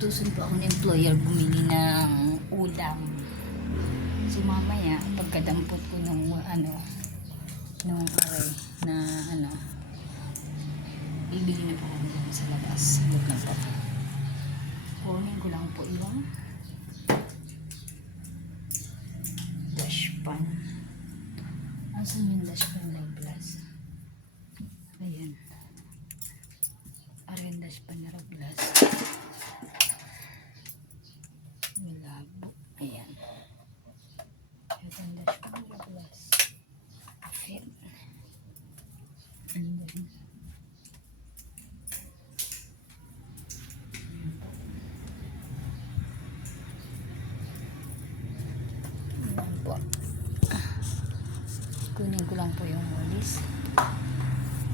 Inutusan po ako ng employer bumili ng ulam. So mamaya, pagkadampot ko nung nung aray na bibili na po ako dun sa labas. Look lang po. Kunin ko lang po yung dashpan. Asan yung dashpan ng glass? Ayan. Ayan dashpan na glass. Malabo. Ayan. Ayan dashpan na glass. Ayan. And then po. Kunin ko lang po yung walis.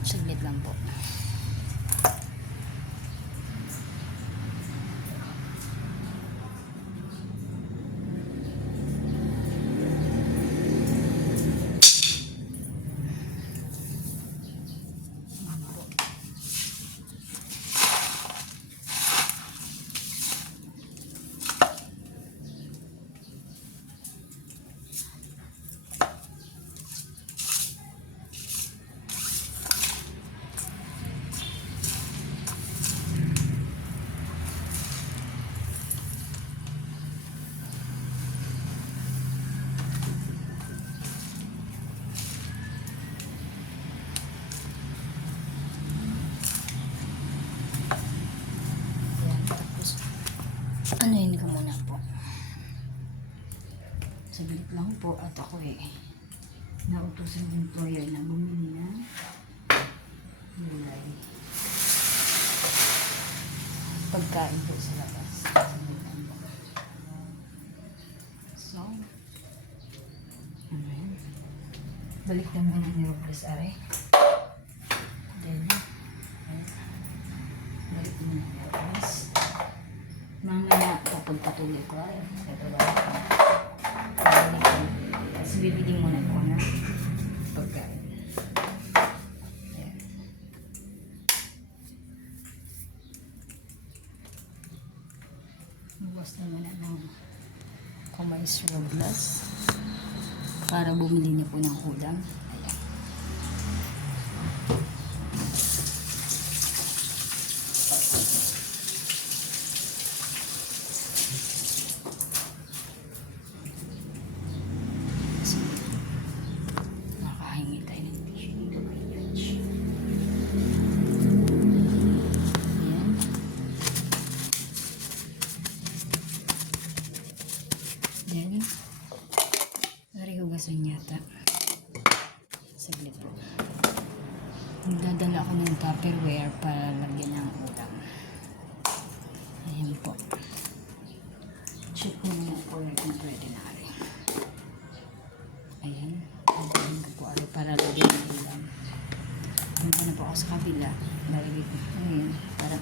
Saglit lang po. Anuhin ko muna po. Saglit lang po at ako nautos ng employer na bumili na gulay. Pagkain po sa labas. Saglit lang po. So, balik na muna ni Robles Are. Then, balik muna ni Robles. Mamaya, pagpatuloy ko ay ito ba? Tapos bibili muna ko na pagkain. Ayan. Magwas na muna ng kumay Robles para bumili niya po ng ulam. Nakahingi tayo ng tissue dito kay Judge. Ayan. Then, narihugasan yata. Saglit po. Magdadala ko ng Tupperware para lagyan ng ulam. Ayan po. Check mo muna po kung pwede na rin. Ayan. Ayan ko po para lagyan ng ulam. Punta na po ako sa kabila. Lalagay ko. Ayan. Para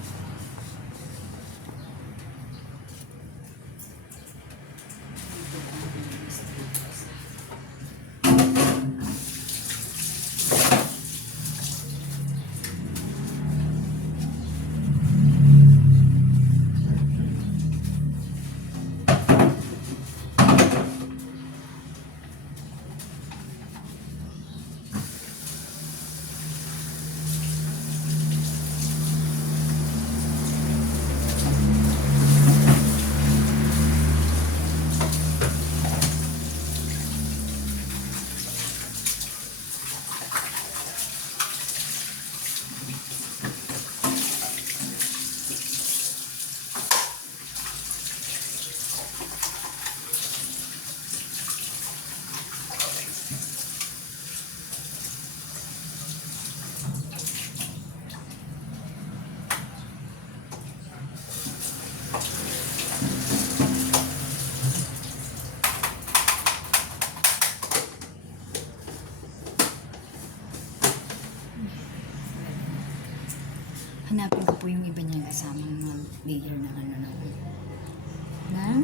hanapin ko po yung iba niyang kasama ng leader ng ng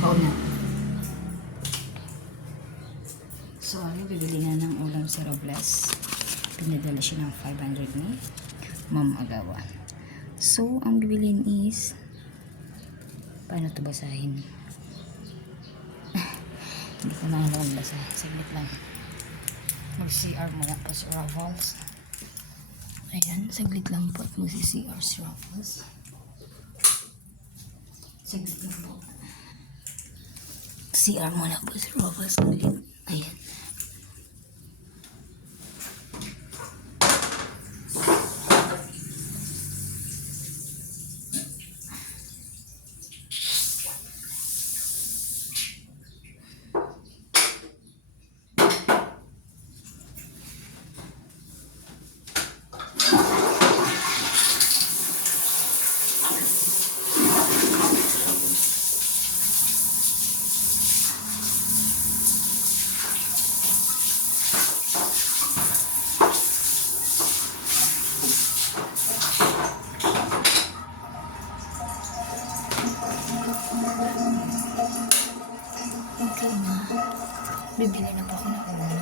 bauna. So, bibili na ng ulam si Robles. Pinadala siya ng 500 ni Ma'am Agawan. So, ang bibilin is paano ito basahin? Hindi ko na alam basahin. Saglit lang. Mag-CR muna po sa Ruffles. Ayan, saglit lang po at mag-CR sa Ruffles. Saglit lang po. CR muna po sa Ruffles. Ayan. Okay na. Bibili na po ako ng ulam.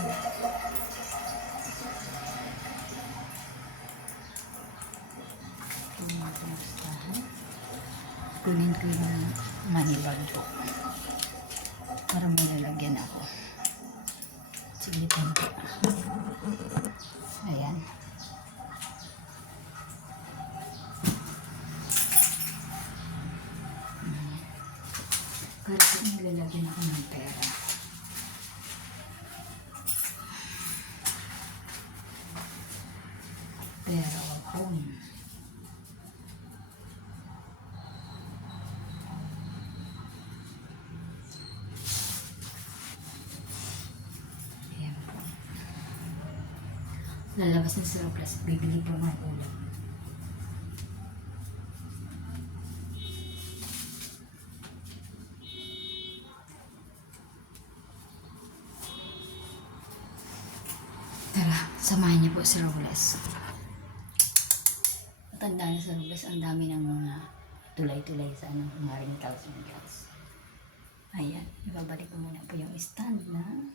Kunin ko yung money bag po. Para may lalagyan ako. Sige po. Ayan. Para po nilalagyan ako ng pera. Pera o home. Ayan po. Lalabas na sa plus. Bibili po ng ulam. Tara, samahan niyo po si Robles. Matanda na sa Robles, ang dami ng mga tulay-tulay sa maring thousand gas. Ayan, ibabalik ko muna po yung stand na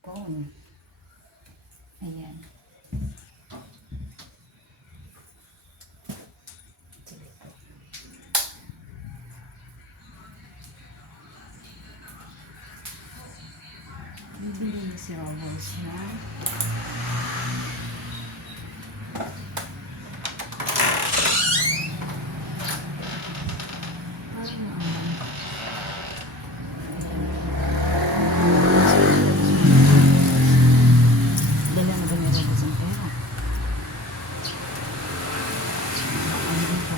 phone. Ayan. Sige po. Bibili na si Robles na dala na ba ni Robles ang pera? Ano dito?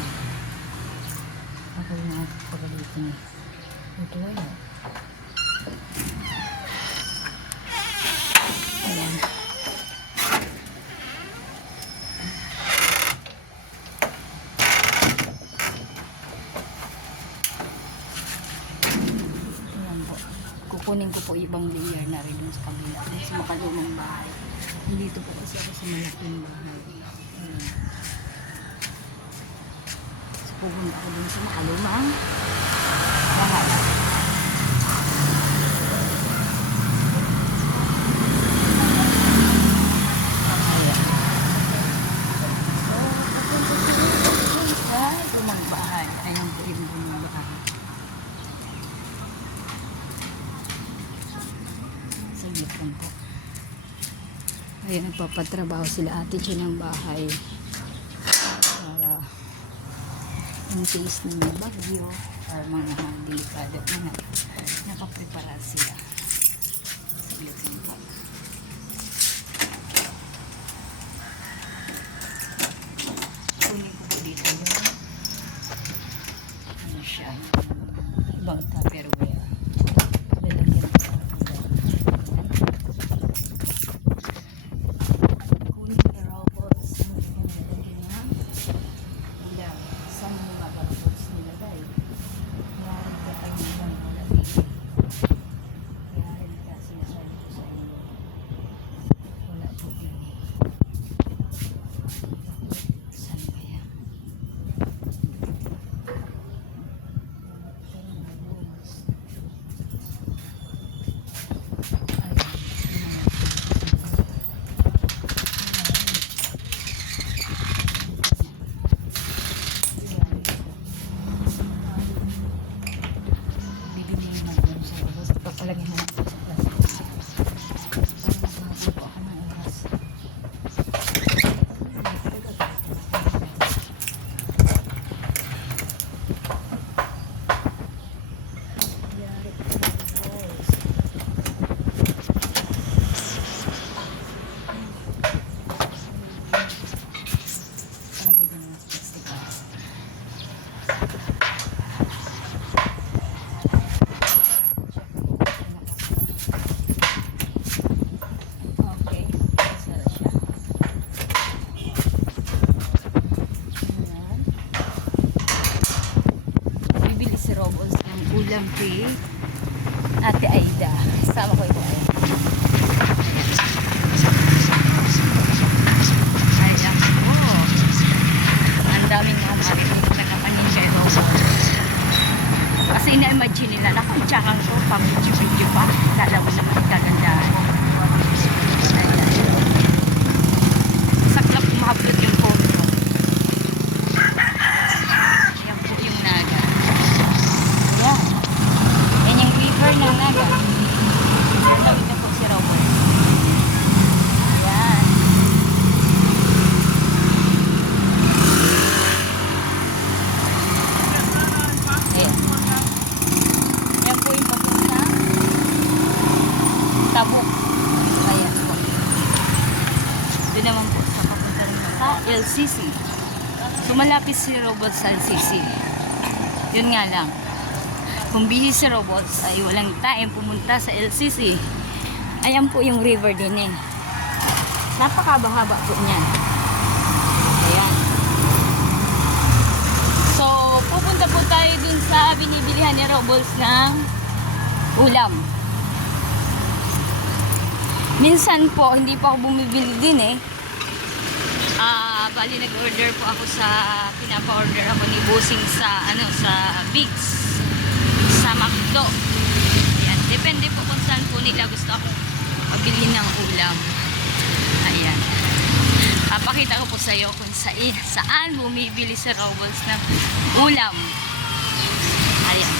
Ako yung mga pagalitin niya. Ito wala. Ayan. Ayan po. Kukunin ko po ibang layer na rin dun sa kabila. Sa makalumang bahay. Dito po kasi ako sa malaking bahay. Ayan. So pupunta ako dun sa makalumang bahay. Saglit lang po. Ayan, nagpapatrabaho sila ate siya ng bahay para yung tiis ng mga bagyo or mga delikado na nakaprepara sila. Saglit lang po. Kunin ko po dito yung ano siya, ibang tupperware. Madam P, Ate Aida. Sama ko ito. Ayan po. Ang daming mga marinig na kapanin kay Rosa. Kasi ina-imagine nila, naku, tsakang ko, pang-video pa. Lalabas naman ang kagandahan. Ayan. Saklap umahapot yung phone ko. Yan po yung naga. Ayan. Yan yung river ng naga. Tawid na po si Robert. Ayan. Ayan. Yan po yung papunta. Tabok. Ayan po. Doon naman po sa papunta rin sa LCC. So malapit si Robot sa LCC. Yun nga lang. Kung busy si Robots ay walang time pumunta sa LCC. Ayan po yung river din eh. Napakabahaba po niyan. Ayan. So, pupunta po tayo dun sa binibilihan ni Robots ng ulam. Minsan po, hindi pa ako bumibili din eh. Bali nag-order po ako sa, pinapa-order ako ni Bossing sa, sa Bigs. Sa McDo. Ayan. Depende po kung saan po nila gusto akong pabili ng ulam. Ayan. Papakita ko po sa iyo kung saan bumibili si Robles ng ulam. Ayan.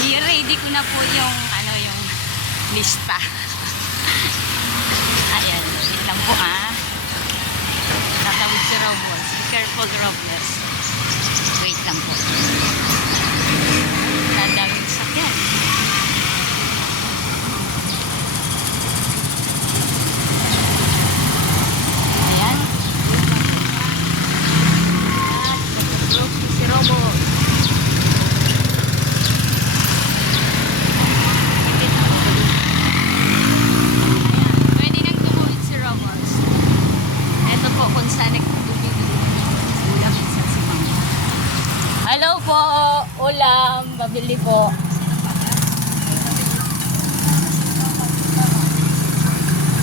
I-ready ko na po yung yung lista. Ayan. Wait lang po tatawid si Robles. Be careful, Robles. Wait lang po. Ang daming sakyan. Ayan. Si Robo. Pwede nang tumulit si Robos. Ito po kung saan nagbibili. Ulam sa simang. Hello po, ulam, babili po.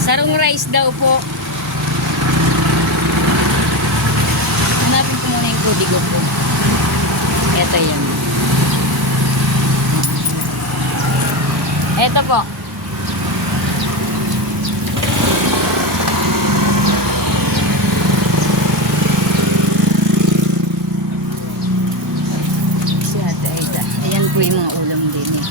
Sarong rice daw po. Hanapin ko muna yung kodigo po. Ito yan. Ito po. Si Ate Aida. Ayan po yung mga ulam din eh.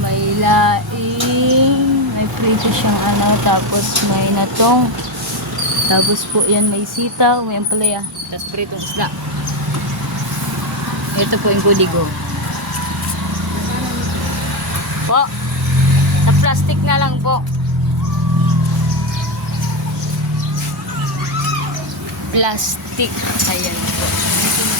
May laing, may prito siyang tapos may natong, tapos po yan may sitaw, may ampalaya, tapos pritong isda. Ito po yung kudigo. Po, sa plastic na lang po. Plastic. Ayan po. Dito na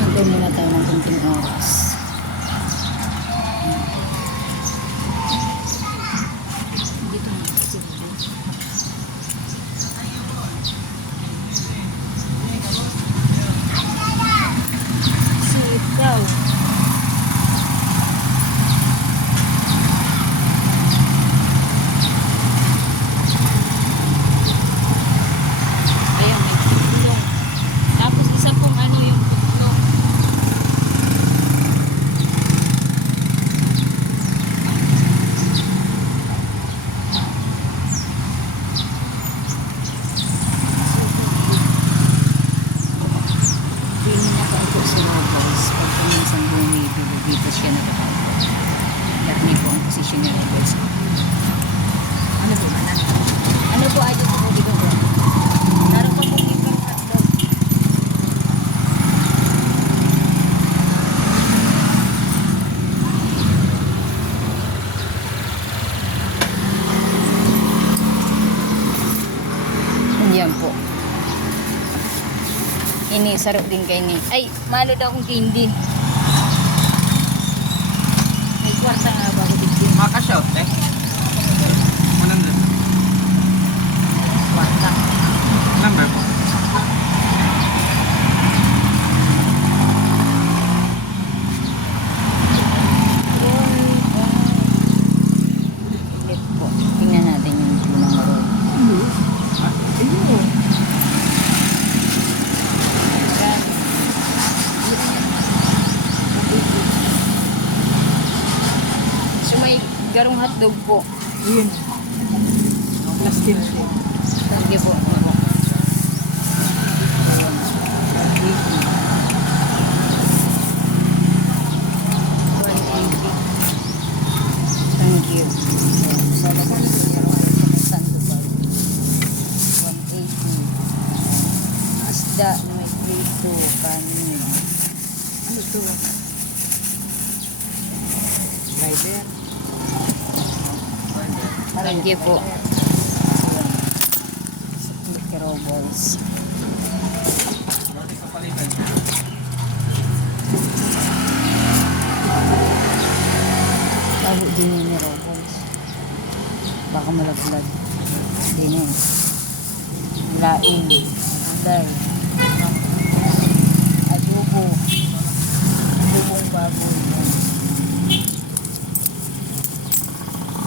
hintay muna tayo ng kunting oras. Dito na kasi dito. Sitaw. Ayan, may putlong. Tapos isa pong yung putlong. Hindi niya nakaupo si Robles. Pag minsan bumibili dito siya nakakaupo. Garni po ang posisyon ni Robles. Ano po ba? Ano po ay dito po dito po? Naroon pa po ibang hotdog. Yan po. Ini sarap din kay ni. Ay, malo daw akong candy. May kwarta nga bago dito. Maka-shout eh. 100. Number po. Ulit po. Tingnan natin yung view ng road. Ayun. Ayan. So may garong hotdog po. Ayun. Plastic siya. Thank you po. Thank you. Sa laban ng Sandoval. 180. Isda na may prito, kanin. Ano to? Rider. Thank you po. Sa Robles. Tago din ni Robles. Baka malaglag. Din eh. Laing. Gulay. Adobo. Adobong baboy.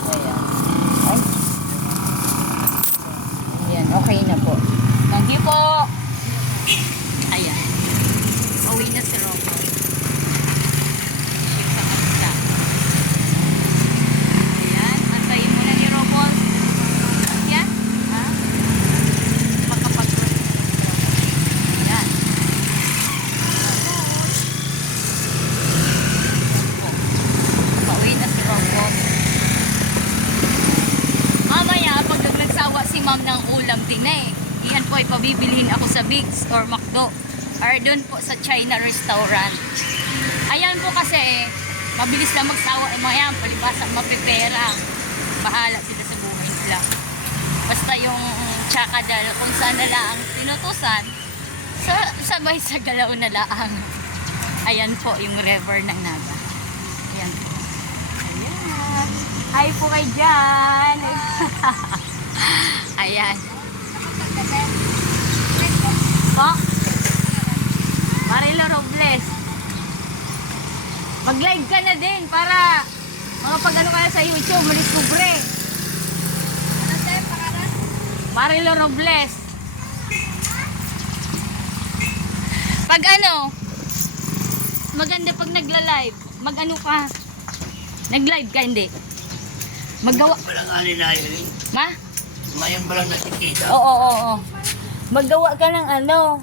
Ayan. Ay. Ayan, okay na po. Thank you po. Ayan. Uwi na si Robles. Ship sa kanila. Ayan, antayin mo na ni Robles. Ayan. Ha? Makapag-work. Ayan. Pauwi na si Robles. Mamaya, pag nagsawa si ma'am ng ulam din eh. Iyan po ay pabibilihin ako sa Biggs or McDo. Or doon po sa China restaurant. Ayan po kasi mabilis lang magsawa. Mga yan, palibasa mapipera. Bahala sila sa buhay nila. Basta yung tsakadal, kung saan na lang tinutusan, sabay sa galaw na laang. Ayan po yung river ng Naga. Ayan po. Ayan. Hi po kay Jan. Ayan. Po? Marilo Robles. Mag-live ka na din para makapag-ano ka na sa YouTube, maliskubre. Ano sa'yo, pangalan? Marilo Robles. Pag ano, maganda pag nagla-live, mag-ano ka, nag-live ka, hindi. Maggawa. Walang alin na yun. Ma? Mayan ba lang nakikita? Oo. Maggawa ka ng ano,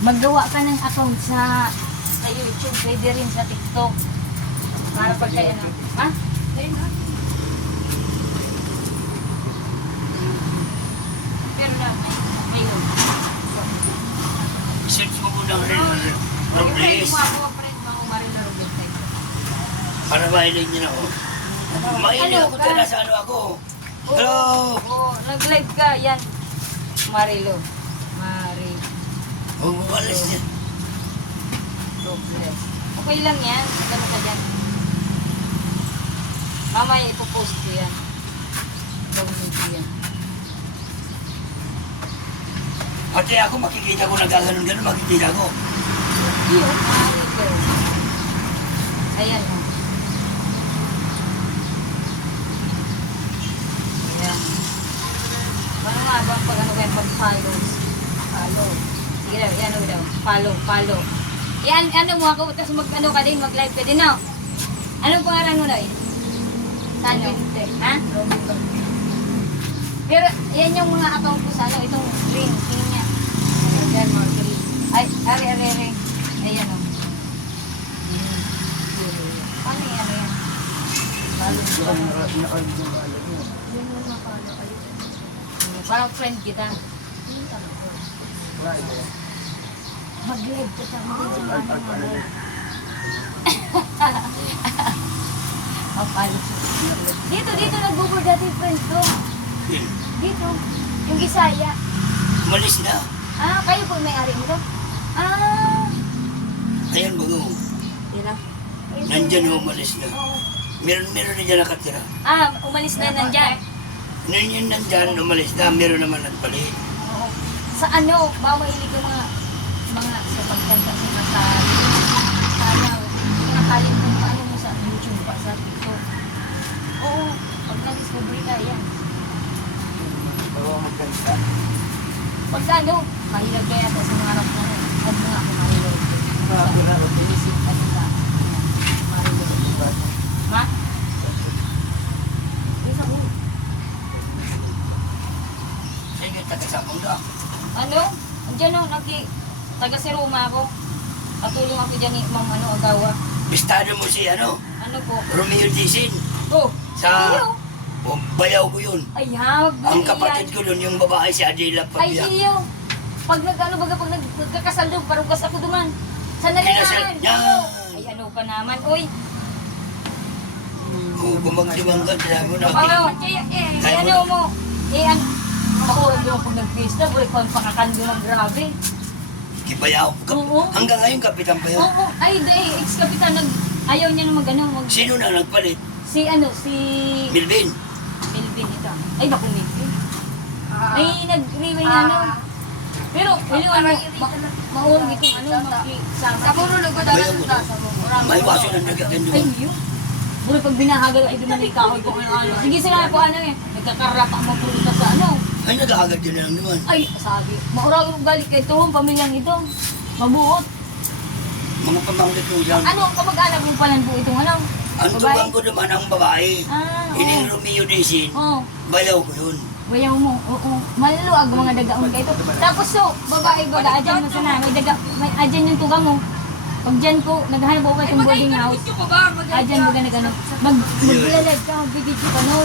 maggawa ka ng account sa YouTube, pwede rin sa TikTok. Para pag kayo na. Ha? Pero na, ngayon. Search mo po ng Robles. Para mahilig niyo na ako. Mahilig ako talaga sa ano ako. Hello! Oo, nag-live ka, yan. Marilo. Huwag mo alis niya. Robles. Okay lang yan. Ano ka dyan? Mamaya ipopost ko yan. Download ko yan. Pati ako makikita ko nagkaganon-ganon, makikita ko. Yun, Marilo. Ayan o. Ayan. Ano nga ba pag ano kayo pag-follow? Follow. Sige daw, yan o daw. Follow. Yan, ano mo ako, tapos mag-ano ka din, mag-live ka din, no? Anong pangalan mo na eh? Tano? Ha? Pero, yan yung mga account ko sa ano, itong green, tingin niya. Ayan, mga green. Ay, are. Ayan o. Paano yan, yan? Parang friend kita. Mag-live kita mo dito. Dito nag-google dati yung friend ko. Dito, yung Bisaya. Malis na. Ah, kayo po may-ari nito? Ah, Ayan bago. yun lang. Nandyan ho, malis na. Oo. Meron na dyan nakatira. Ah, umalis na nandyan. Nung yun nandyan, umalis na, meron naman nagpalit. Oo. Sa ano, ba mahilig yung mga sa pagkanta sa sayang. Nakakalin kung paano mo sa YouTube pa sa TikTok. Oo, pag na-discovery ka, yan. Oo, magkanta. Pagka ano, mahirap kaya ito sa mga harap na huwag mo nga kumarilog. Bago na, Inisip ano ka. Marilog. Ma? Isa ko. Sige, taga-sapang ka. Ano? Andiyan o, taga si Roma ako. Patulong ako dyan ni Ma'am Agawa. Bistado mo si ano, Ano po? Romeo Dizin. Oh, Sa iyo. bayaw ko yun. Ay, hawag mo Ang kapatid ko dun, yung babae si Adela Ay, Pabia. iyo. Pag nagkakasal doon, parang gas ako duman. Sa nalayahan. Kinasal- Yan. Ay, ano ka naman, oy. Kung magdimang ka, sila mo na. Oo, ano mo. Ako, doon pag nag-fiesta, boy, pang pakakando ng grabe. Kibayaw. Oo. Hanggang ngayon, kapitan pa yun. Oo, ay, ex-kapitan, ayaw niya na Sino na nagpalit? si Milvin. Melvin ito. Ay, bako Melvin. Ay, nag-reway na ano. Pero, maurog itong makisama. Sa puno nagkadalan ng tasa mo. May waso na nagagando. Ay, yun. Buro pag binahagal ay dumalik kahoy kung ano. Sige sila po nagkakarap ang mapulita sa ano. Ay, nag-aagad din na lang naman. Ay, sabi, maurag yung galit kay ito, pamilyang ito. Mabuot. Mga pamangkin ko dyan. Ano, kamag-anak mo pala po itong ano? Ang tugang ko naman ang babae. Ah, Ining Romeo Dizin. Oo. Bayaw ko yun. Bayaw mo, oo. Maluag mga dagaon kayo. Tapos so, babae ba, adyan mo sana, may adyan yung tuga mo. Pag dyan po, naghahanap ako itong boarding house. Adyan mo ka na gano'n. Maglalag ka, magbibidyo ka, no?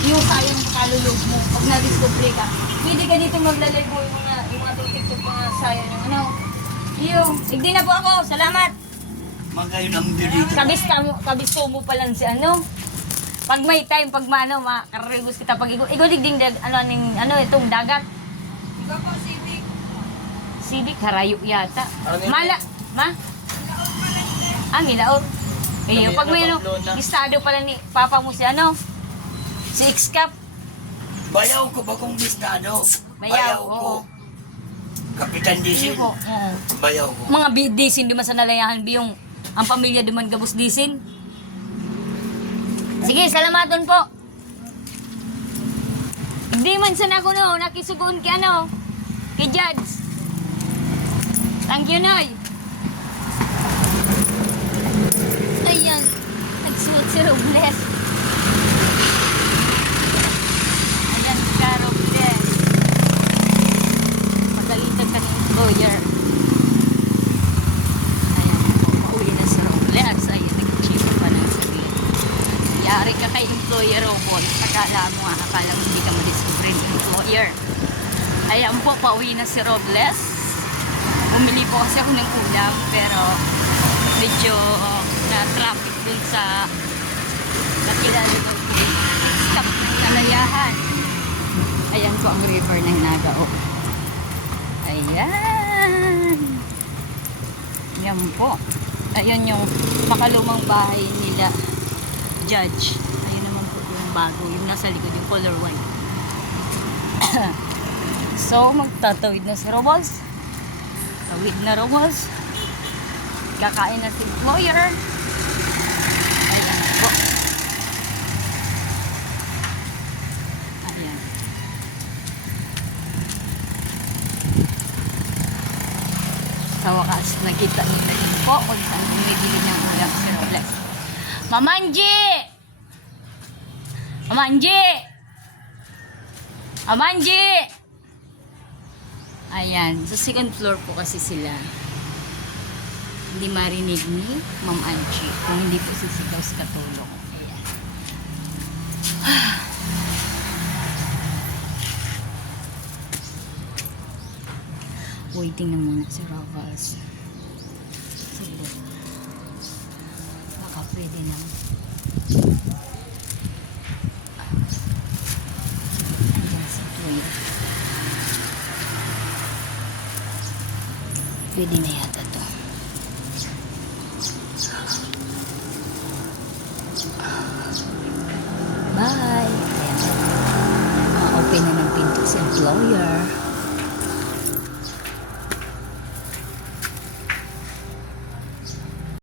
Yung sayang ang kalulog mo. Pag na-discovery ka, pwede ka dito maglalag mo yung mga tutik-tuk mga sayang yung ano. Yung, igdi na po ako, salamat. Magayon ang dito. Kabisto mo pa lang si ano. Pag may time, pag maano, makarigos kita pag iguligding itong dagat. Ikaw po, Civic. Civic, harayo yata. Ano yun? Ma? Milaot. Kayo, pag may listado pala ni Papa mo si si X-Cap. Bayaw ko bagong bistado. Bayaw, ko. oo. Kapitan Dizin. Oo. Bayaw ko. Mga disin di man sa nalayahan biyong ang pamilya di man gabos disin. Sige, salamaton po. Hindi man sana ako nakisugon kay kay Judge. Thank you, Noy. Ayan, nagsuot si Robles. Ayan, si Robles. Magalitan ka ng employer. Ayan, pauwi na si Robles. Ayan, nag-chip pa ng sabihin. Yari ka kay employer, Robot. Akala mo hindi ka ma-discover yung employer. Ayan po, pauwi na si Robles. Bumili po kasi ako ng ulam, pero medyo na-traffic dun sa nakilala ko stop ng Nalayahan. Ayan po ang river ng Nagao. Ayan. Yan po. Ayan yung makalumang bahay nila Judge. Ayun naman po yung bago. Yung nasa likod yung color white. So, magtatawid na si Robles. Tawid na Robles. Kakain na si employer. Ayan po. Ayan. Sa wakas, nakita nila yun po kung saan bumibili ng ulam si Robles. Mamanji! Mamanji! Mamanji! Ayan, sa second floor po kasi sila. Hindi marinig ni Ma'am Angie kung hindi po sisigaw sa katulong. Ayan. Waiting na muna si Ravals. Sige. Baka pwede na. Ayan si Tuya. Pwede na yata to. Nag-open na ng pinto si employer.